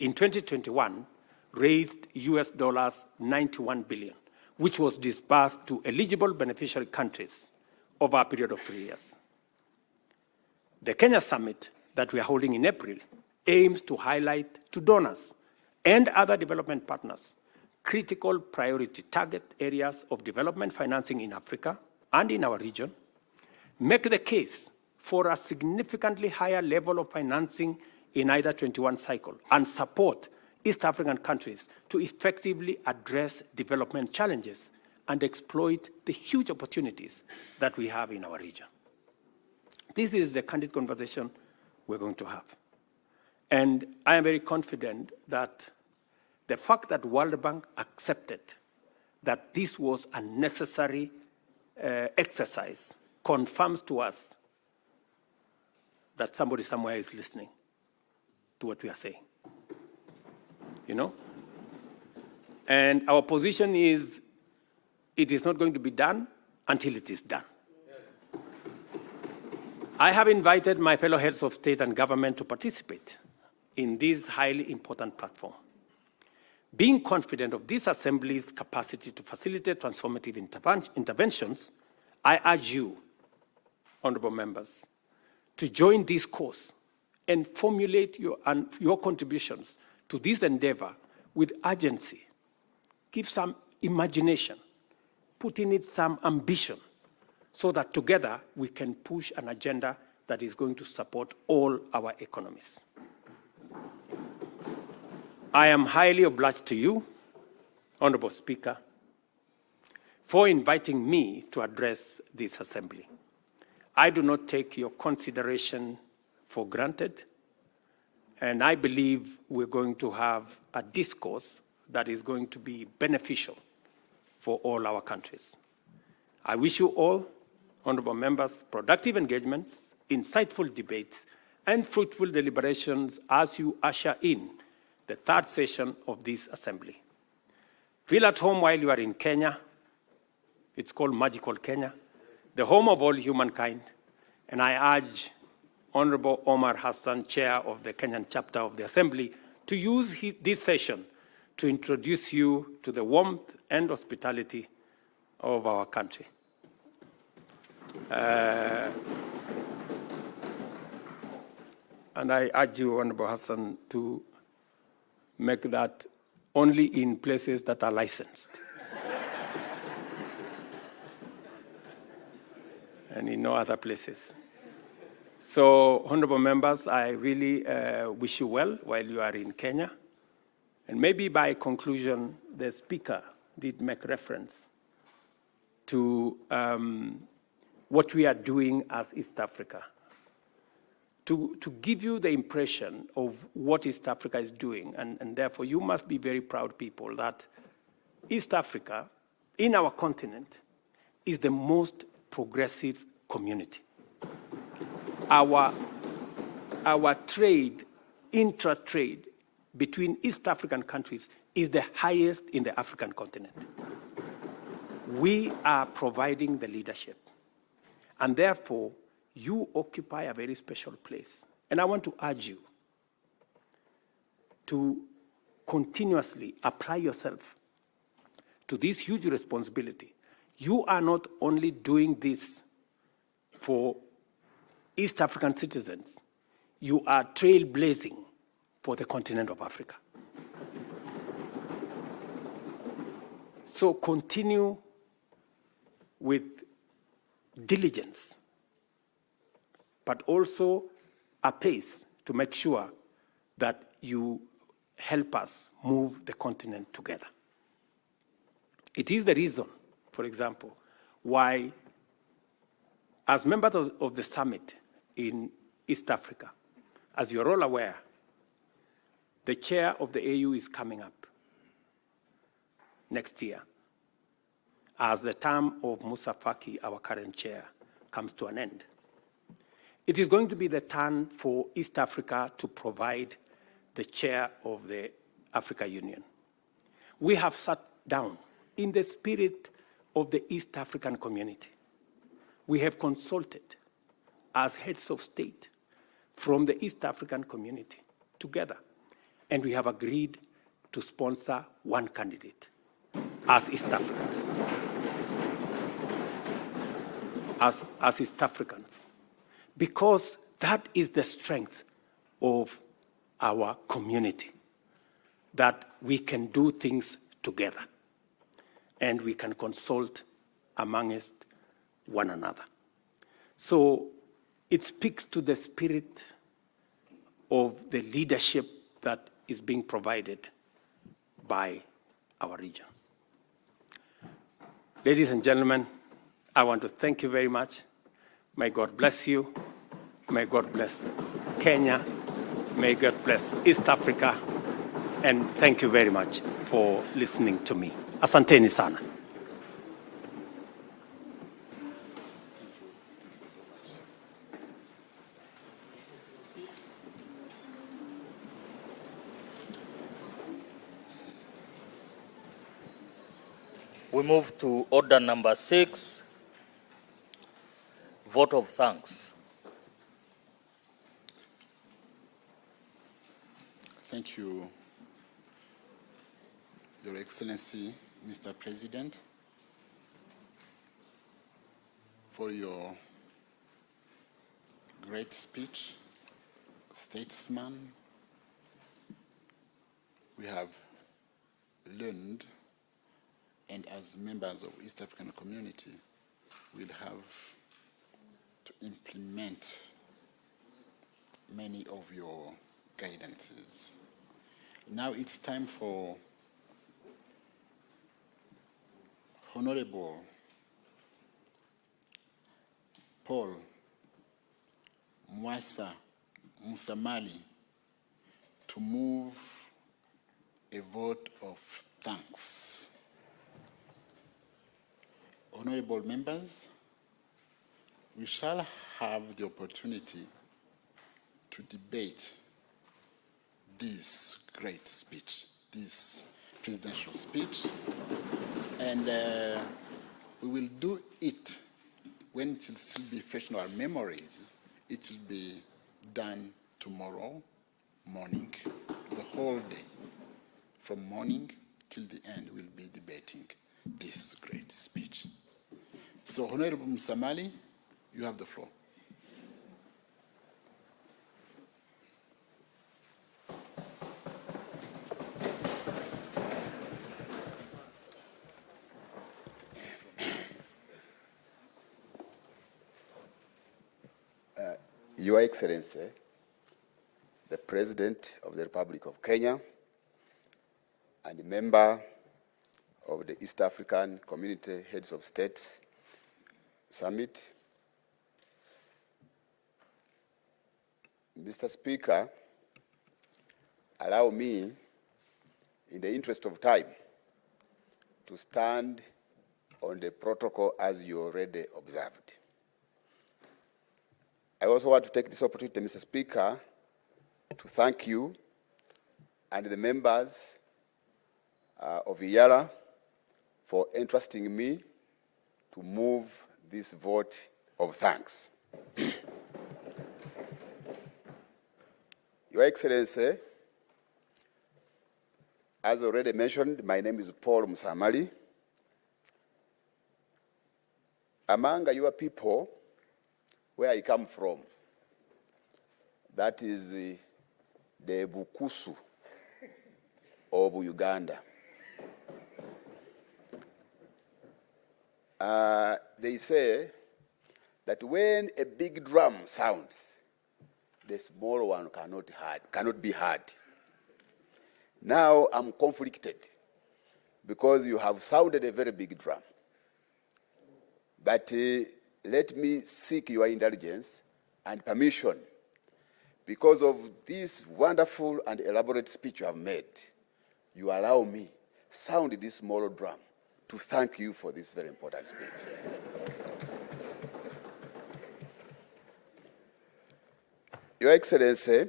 in 2021, raised US $91 billion, which was disbursed to eligible beneficiary countries over a period of 3 years. The Kenya Summit that we are holding in April aims to highlight to donors and other development partners critical priority target areas of development financing in Africa and in our region, make the case for a significantly higher level of financing in either 21 cycle, and support East African countries to effectively address development challenges and exploit the huge opportunities that we have in our region. This is the candid conversation we're going to have. And I am very confident that the fact that World Bank accepted that this was a necessary exercise confirms to us that somebody somewhere is listening to what we are saying. You know? And our position is, it is not going to be done until it is done. I have invited my fellow heads of state and government to participate in this highly important platform. Being confident of this Assembly's capacity to facilitate transformative interventions, I urge you, honorable members, to join this course and formulate your contributions to this endeavor with urgency. Give some imagination, put in it some ambition, so that together we can push an agenda that is going to support all our economies. I am highly obliged to you, Honorable Speaker, for inviting me to address this Assembly. I do not take your consideration for granted, and I believe we're going to have a discourse that is going to be beneficial for all our countries. I wish you all, honorable members, productive engagements, insightful debates, and fruitful deliberations as you usher in the third session of this Assembly. Feel at home while you are in Kenya. It's called magical Kenya, the home of all humankind. And I urge Honorable Omar Hassan, Chair of the Kenyan chapter of the Assembly, to use this session to introduce you to the warmth and hospitality of our country. And I urge you, Honorable Hassan, to make that only in places that are licensed. And in no other places. So, honorable members, I really wish you well while you are in Kenya. And maybe by conclusion, the speaker did make reference to what we are doing as East Africa. To give you the impression of what East Africa is doing, and therefore you must be very proud people that East Africa, in our continent, is the most progressive community. Our trade, intra-trade between East African countries is the highest in the African continent. We are providing the leadership, and therefore you occupy a very special place. And I want to urge you to continuously apply yourself to this huge responsibility. You are not only doing this for East African citizens, you are trailblazing for the continent of Africa. So continue with diligence, but also a pace to make sure that you help us move the continent together. It is the reason, for example, why, as members of the summit in East Africa, as you're all aware, the chair of the AU is coming up next year, as the term of Musa Faki, our current chair, comes to an end. It is going to be the turn for East Africa to provide the chair of the Africa Union. We have sat down in the spirit of the East African community. We have consulted as heads of state from the East African community together, and we have agreed to sponsor one candidate as East Africans. As East Africans. Because That is the strength of our community, that we can do things together and we can consult amongst one another. So it speaks to the spirit of the leadership that is being provided by our region. Ladies and gentlemen, I want to thank you very much. May God bless you. May God bless Kenya. May God bless East Africa. And thank you very much for listening to me. Asanteni sana. We move to order number 6, vote of thanks. Thank you, Your Excellency, Mr. President, for your great speech, statesman. We have learned, and as members of East African community, we'll have to implement many of your guidances. Now it's time for Honorable Paul Mwasa Musamali to move a vote of thanks. Honorable members, we shall have the opportunity to debate this great speech, this presidential speech, and we will do it when it will still be fresh in our memories. It will be done tomorrow morning, the whole day. From morning till the end, we'll be debating this great speech. So, Honorable Musamali, you have the floor. Your Excellency, the President of the Republic of Kenya, and a member of the East African Community Heads of States Summit, Mr. Speaker, allow me, in the interest of time, to stand on the protocol as you already observed. I also want to take this opportunity, Mr. Speaker, to thank you and the members of IALA for entrusting me to move this vote of thanks. Your Excellency, as already mentioned, my name is Paul Musamali. Among your people, where I come from, that is the Bukusu of Uganda. They say that when a big drum sounds, the small one cannot be heard. Now I'm conflicted because you have sounded a very big drum. But let me seek your indulgence and permission, because of this wonderful and elaborate speech you have made. You allow me sound this small drum to thank you for this very important speech. Your Excellency,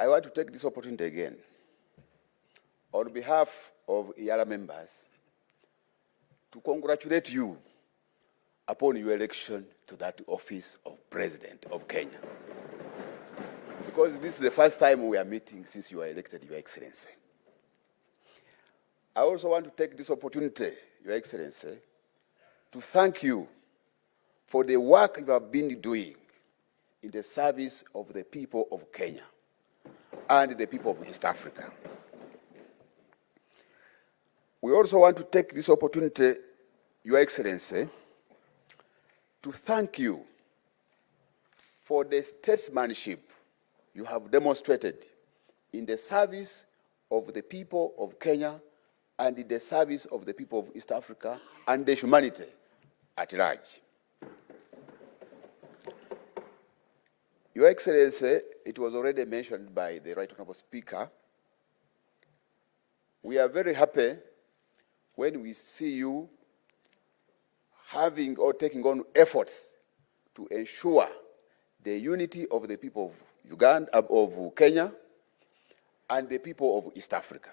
I want to take this opportunity again, on behalf of IALA members, to congratulate you upon your election to that office of President of Kenya. Because this is the first time we are meeting since you were elected, Your Excellency. I also want to take this opportunity, Your Excellency, to thank you for the work you have been doing in the service of the people of Kenya and the people of East Africa. We also want to take this opportunity, Your Excellency, to thank you for the statesmanship you have demonstrated in the service of the people of Kenya and in the service of the people of East Africa and the humanity at large. Your Excellency, it was already mentioned by the Right Honorable Speaker, we are very happy when we see you having or taking on efforts to ensure the unity of the people of Uganda, of Kenya, and the people of East Africa,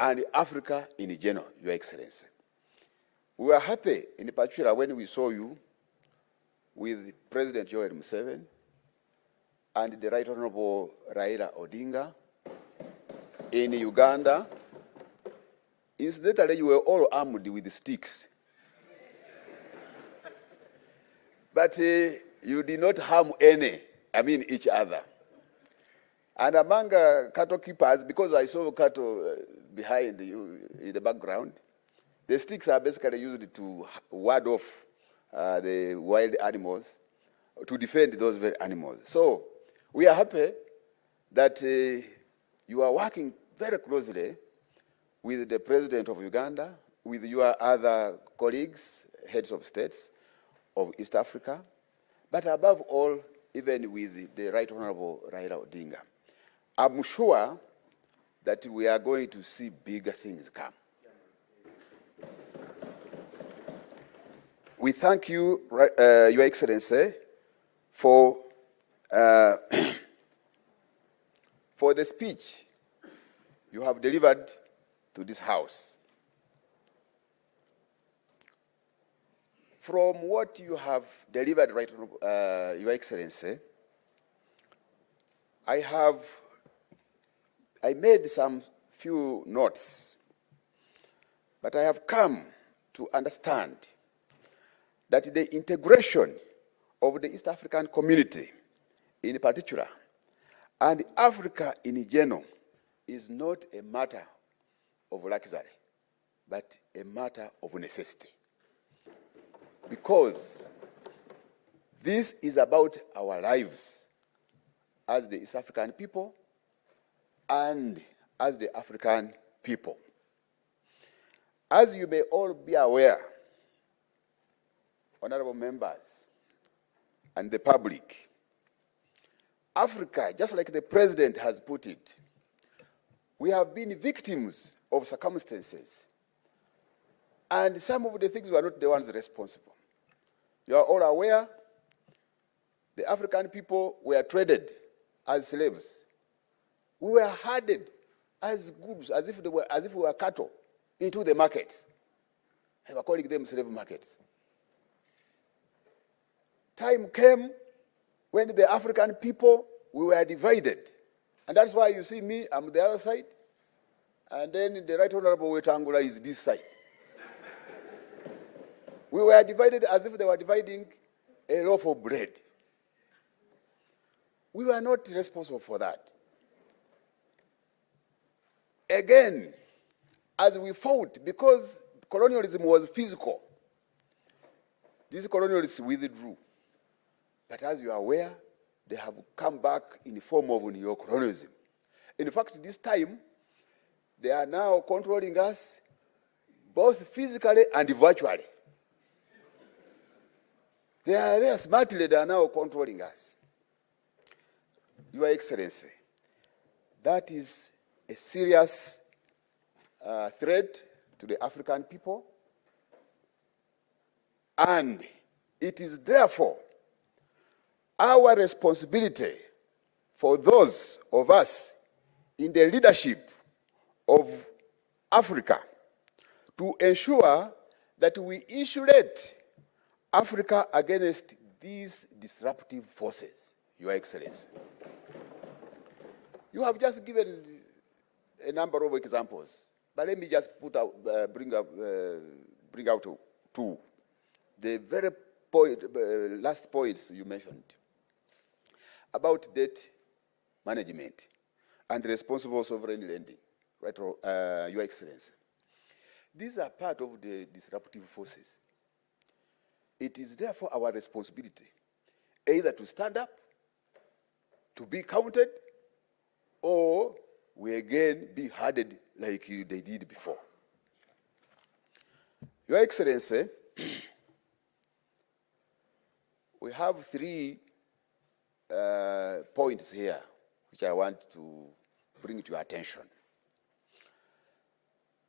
and Africa in general, Your Excellency. We were happy, in particular, when we saw you with President Yoweri Museveni and the Right Honorable Raila Odinga in Uganda. Incidentally, you were all armed with sticks. But you did not harm each other. And among cattle keepers, because I saw cattle behind you in the background, the sticks are basically used to ward off the wild animals, to defend those very animals. So we are happy that you are working very closely with the President of Uganda, with your other colleagues, heads of states of East Africa, but above all, even with the Right Honorable Raila Odinga. I'm sure that we are going to see bigger things come. We thank you, Your Excellency, for the speech you have delivered to this House. From what you have delivered, Your Excellency, I made some few notes, but I have come to understand that the integration of the East African community in particular and Africa in general is not a matter of luxury, but a matter of necessity. Because this is about our lives as the East African people and as the African people. As you may all be aware, honorable members and the public, Africa, just like the President has put it, we have been victims of circumstances. And some of the things were not the ones responsible. You are all aware, the African people were traded as slaves. We were herded as goods, as if we were cattle, into the market. They were calling them slave markets. Time came when the African people, we were divided. And that's why you see me, I'm the other side, and then the Right Honorable Wetangula is this side. We were divided as if they were dividing a loaf of bread. We were not responsible for that. Again, as we fought, because colonialism was physical, these colonialists withdrew. But as you are aware, they have come back in the form of neocolonialism. In fact, this time, they are now controlling us both physically and virtually. They are there smartly, they are now controlling us. Your Excellency, that is a serious threat to the African people, and it is therefore our responsibility for those of us in the leadership of Africa to ensure that we insulate Africa against these disruptive forces, Your Excellency. You have just given a number of examples, but let me just bring out two. The very last points you mentioned about debt management and responsible sovereign lending, right, Your Excellency. These are part of the disruptive forces. It is therefore our responsibility either to stand up, to be counted, or we again be hardened like they did before. Your Excellency, we have 3 points here which I want to bring to your attention.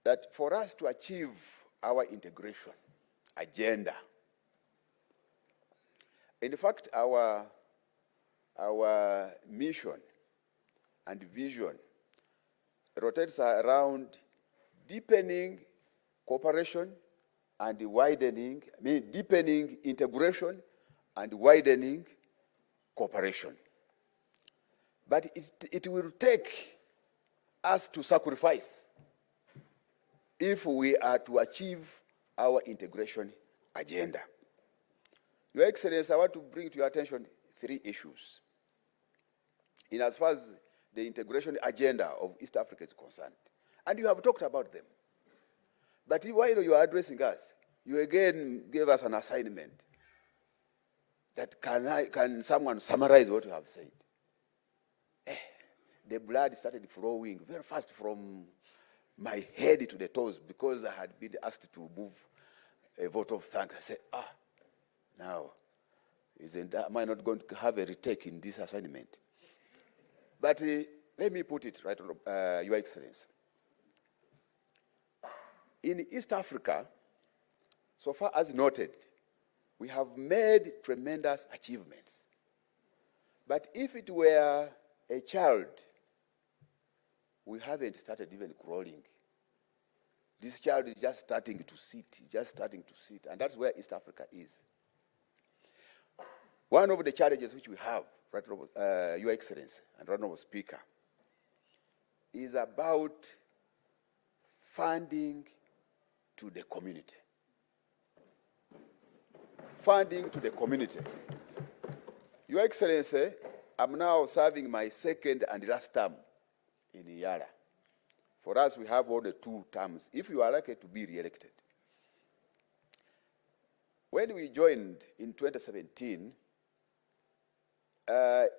That for us to achieve our integration agenda, in fact, our mission and vision rotates around deepening cooperation and widening, deepening integration and widening cooperation. But it will take us to sacrifice if we are to achieve our integration agenda. Your Excellency, I want to bring to your attention 3 issues in as far as the integration agenda of East Africa is concerned. And you have talked about them. But while you are addressing us, you again gave us an assignment that can someone summarize what you have said? The blood started flowing very fast from my head to the toes because I had been asked to move a vote of thanks. I said, now, am I not going to have a retake in this assignment? But let me put it right, Your Excellency. In East Africa, so far as noted, we have made tremendous achievements. But if it were a child, we haven't started even crawling. This child is just starting to sit, and that's where East Africa is. One of the challenges which we have, right, Your Excellency and Honorable Speaker, is about funding to the community. Funding to the community. Your Excellency, I'm now serving my 2nd and last term in Yara. For us, we have only 2 terms, if you are lucky to be re-elected. When we joined in 2017,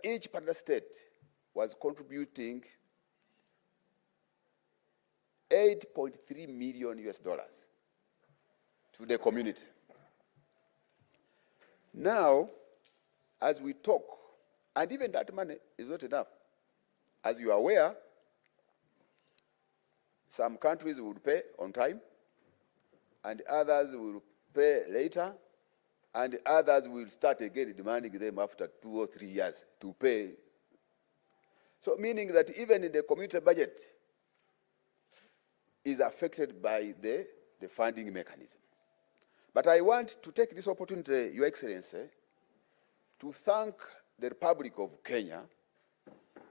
each partner state was contributing $8.3 million to the community. Now, as we talk, and even that money is not enough. As you are aware, some countries will pay on time, and others will pay later, and others will start again demanding them after 2 or 3 years to pay. So meaning that even in the community budget is affected by the funding mechanism. But I want to take this opportunity, Your Excellency, to thank the Republic of Kenya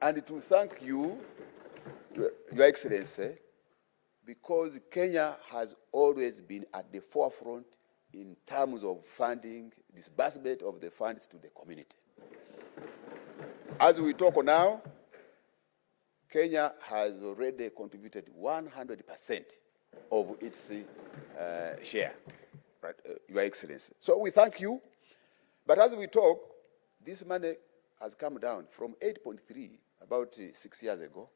and to thank you, Your Excellency, because Kenya has always been at the forefront in terms of funding, disbursement of the funds to the community. As we talk now, Kenya has already contributed 100% of its share, right, Your Excellency. So we thank you, but as we talk, this money has come down from 8.3 about 6 years ago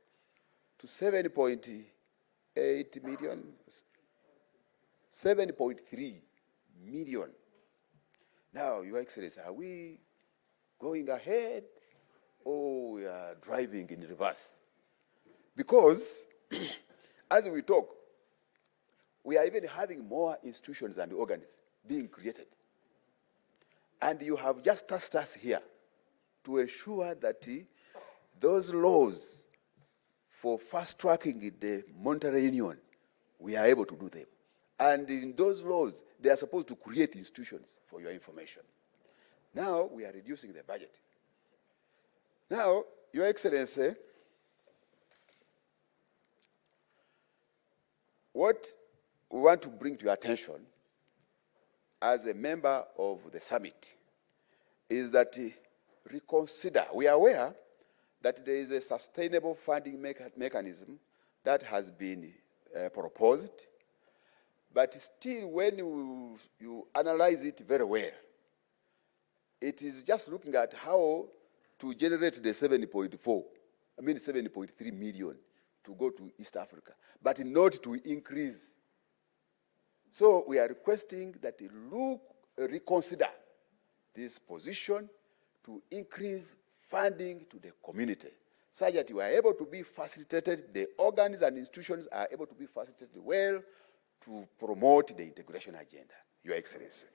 to 7.8 million, 7.3 million. Now, Your Excellency, are we going ahead or we are driving in reverse? Because as we talk, we are even having more institutions and organs being created. And you have just tasked us here to ensure that those laws for fast-tracking the monetary union, we are able to do them. And in those laws, they are supposed to create institutions, for your information. Now, we are reducing the budget. Now, Your Excellency, what we want to bring to your attention, as a member of the summit is that reconsider. We are aware that there is a sustainable funding mechanism that has been proposed, but still when you analyze it very well, it is just looking at how to generate the 7.3 million to go to East Africa, but not to increase. So we are requesting that you reconsider this position to increase funding to the community, such that you are able to be facilitated, the organs and institutions are able to be facilitated well to promote the integration agenda, Your Excellency.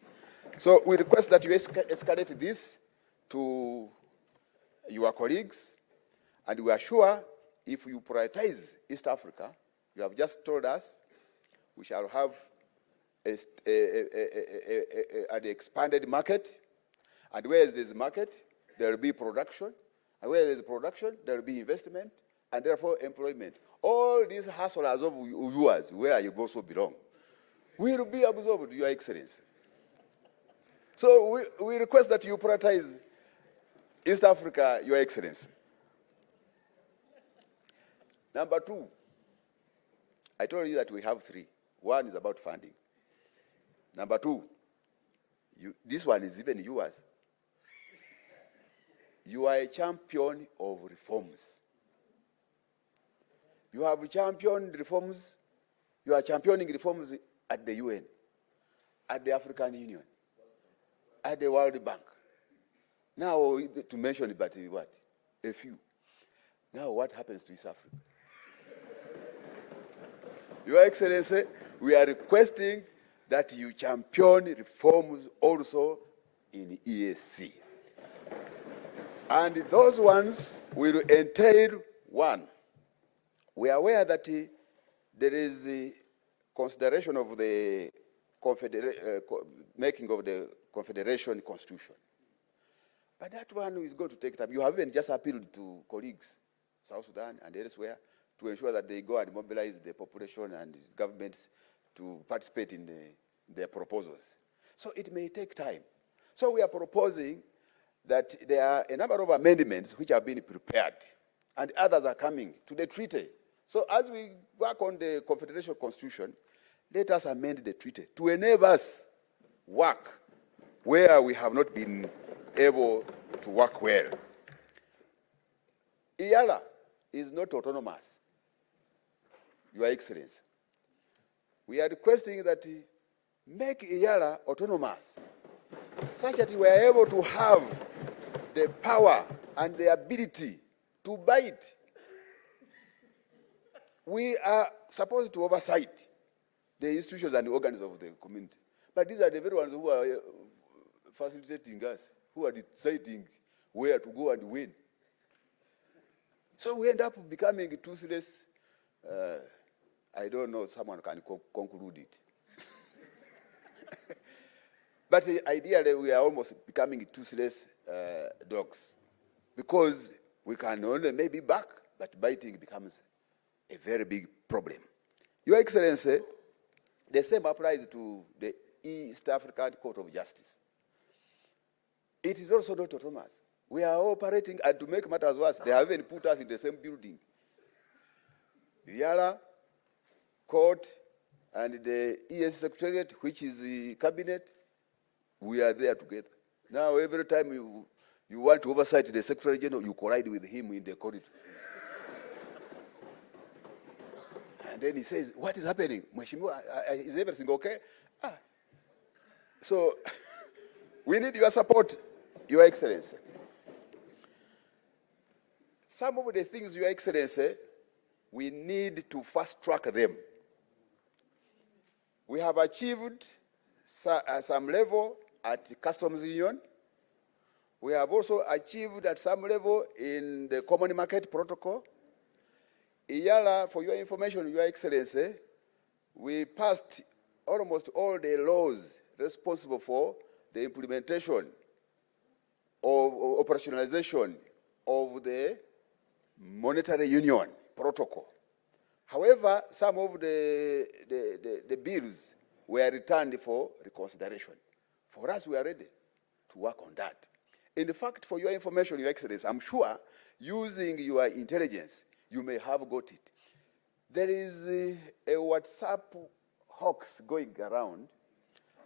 So we request that you escalate this to your colleagues, and we are sure if you prioritize East Africa, you have just told us, we shall have an expanded market, and where there's market, there will be production, and where there's production, there will be investment, and therefore employment. All these hustlers of yours, where you also belong, will be absorbed, Your Excellency. So we request that you prioritize East Africa, Your Excellency. Number two, I told you that we have three. One is about funding. Number two, this one is even yours. You are a champion of reforms. You have championed reforms. You are championing reforms at the UN, at the African Union, at the World Bank. Now, to mention it, but what? A few. Now, what happens to East Africa? Your Excellency, we are requesting that you champion reforms also in EAC. And those ones will entail, one, we are aware that there is a consideration of the making of the Confederation Constitution. But that one is going to take time. You have even just appealed to colleagues, South Sudan and elsewhere, to ensure that they go and mobilize the population and governments to participate in their proposals. So it may take time. So we are proposing that there are a number of amendments which have been prepared, and others are coming to the treaty. So as we work on the Confederation Constitution, let us amend the treaty to enable us work where we have not been able to work well. IALA is not autonomous, Your Excellency. We are requesting that make IALA autonomous, such that we are able to have the power and the ability to bite. We are supposed to oversight the institutions and the organs of the community. But these are the very ones who are facilitating us, who are deciding where to go and when. So we end up becoming toothless. I don't know, someone can conclude it. But ideally, we are almost becoming toothless dogs, because we can only maybe bark, but biting becomes a very big problem. Your Excellency, the same applies to the East African Court of Justice. It is also not autonomous. We are operating, and to make matters worse, they have even put us in the same building. The IALA Court and the EAC Secretariat, which is the cabinet, we are there together. Now, every time you want to oversight the Secretary General, you collide with him in the corridor. And then he says, what is happening? Mheshimiwa, is everything okay? So, we need your support, Your Excellency. Some of the things, Your Excellency, we need to fast track them. We have achieved some level at the Customs Union. We have also achieved at some level in the Common Market Protocol. IALA, for your information, Your Excellency, we passed almost all the laws responsible for the implementation of operationalization of the Monetary Union Protocol. However, some of the bills were returned for reconsideration. For us, we are ready to work on that. In fact, for your information, Your Excellency, I'm sure using your intelligence, you may have got it. There is a WhatsApp hoax going around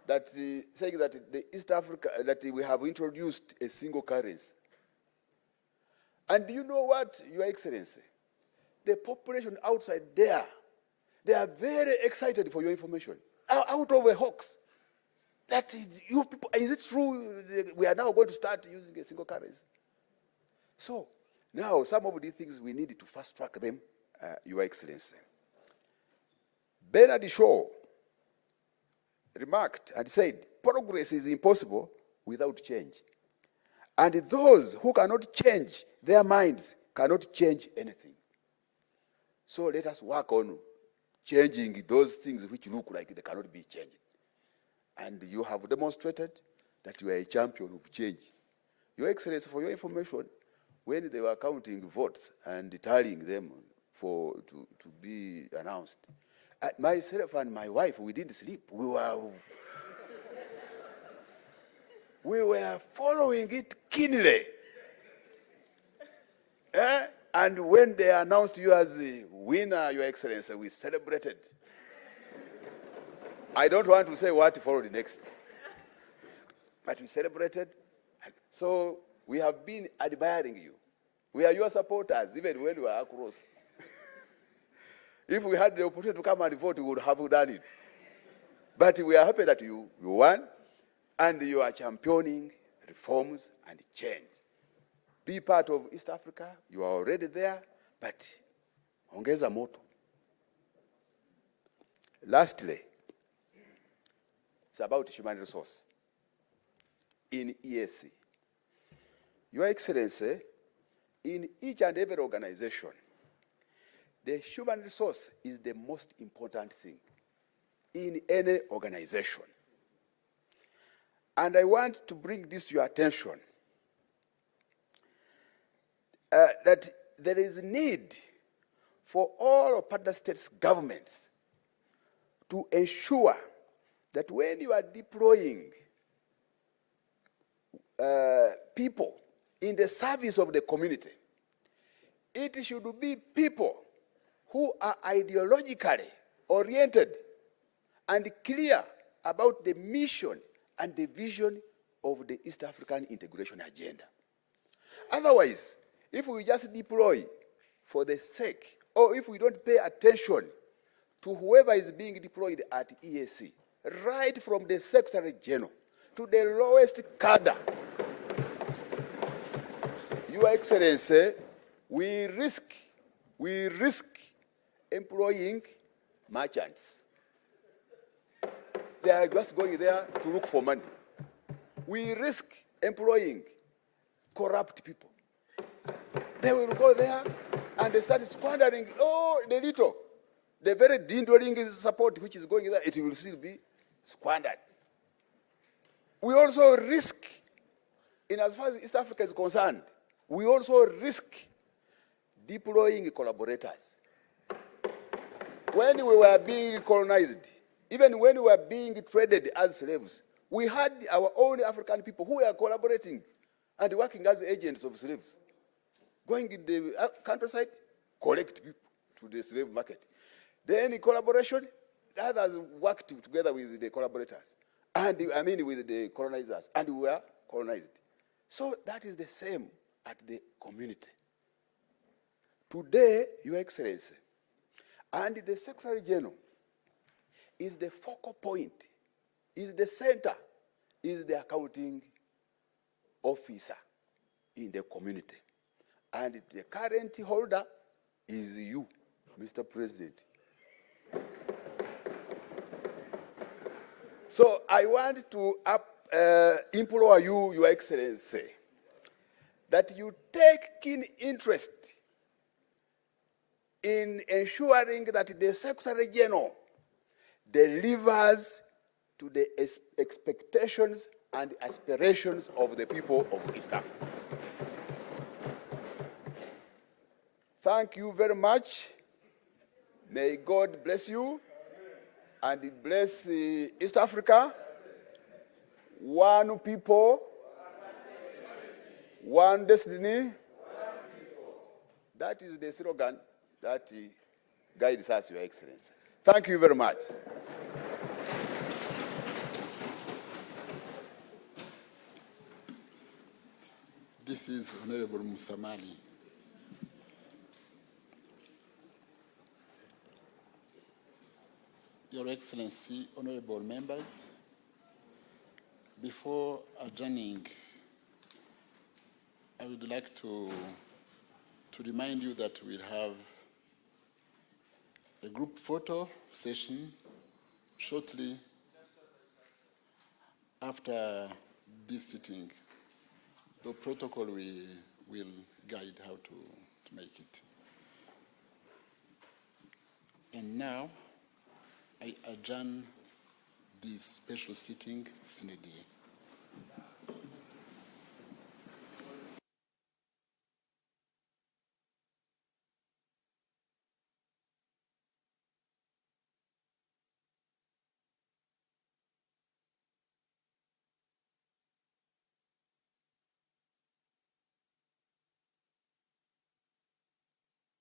that saying that the East Africa, that we have introduced a single currency. And do you know what, Your Excellency? The population outside there, they are very excited for your information. Out of a hoax. That is, you people, is it true we are now going to start using a single currency? So, now some of these things we need to fast track them, Your Excellency. Bernard Shaw remarked and said, progress is impossible without change. And those who cannot change their minds cannot change anything. So let us work on changing those things which look like they cannot be changed. And you have demonstrated that you are a champion of change. Your Excellency, for your information, when they were counting votes and tallying them to be announced, myself and my wife, we didn't sleep. We were following it keenly. And when they announced you as the winner, Your Excellency, we celebrated. I don't want to say what followed next, but we celebrated. So we have been admiring you. We are your supporters, even when we are across. If we had the opportunity to come and vote, we would have done it. But we are happy that you won, and you are championing reforms and change. Be part of East Africa. You are already there, but ongeza moto. Lastly, it's about human resource in EAC. Your Excellency, in each and every organization, the human resource is the most important thing in any organization. And I want to bring this to your attention, that there is need for all of partner states' governments to ensure that when you are deploying people in the service of the community, it should be people who are ideologically oriented and clear about the mission and the vision of the East African integration agenda. Otherwise, if we just deploy for the sake, or if we don't pay attention to whoever is being deployed at EAC, right from the Secretary General to the lowest cadre, Your Excellency, we risk employing merchants. They are just going there to look for money. We risk employing corrupt people. They will go there and they start squandering, the very dwindling support which is going there, it will still be squandered. We also risk, in as far as East Africa is concerned, we also risk deploying collaborators. When we were being colonized, even when we were being traded as slaves, we had our own African people who were collaborating and working as agents of slaves. Going in the countryside, collect people to the slave market. Then in collaboration, the others worked together with the collaborators, and with the colonizers, and we were colonized. So that is the same at the community. Today, Your Excellency, and the Secretary General is the focal point, is the center, is the accounting officer in the community. And the current holder is you, Mr. President. So I want to implore you, Your Excellency, that you take keen interest in ensuring that the Secretary General delivers to the expectations and aspirations of the people of East Africa. Thank you very much. May God bless you and bless East Africa. one people, one destiny. That is the slogan that guides us, Your Excellency. Thank you very much. This is Honorable Musamali. Your Excellency, honorable members, before adjourning, I would like to remind you that we'll have a group photo session shortly after this sitting. The protocol will guide how to make it. And now, I adjourn this special sitting, Senate.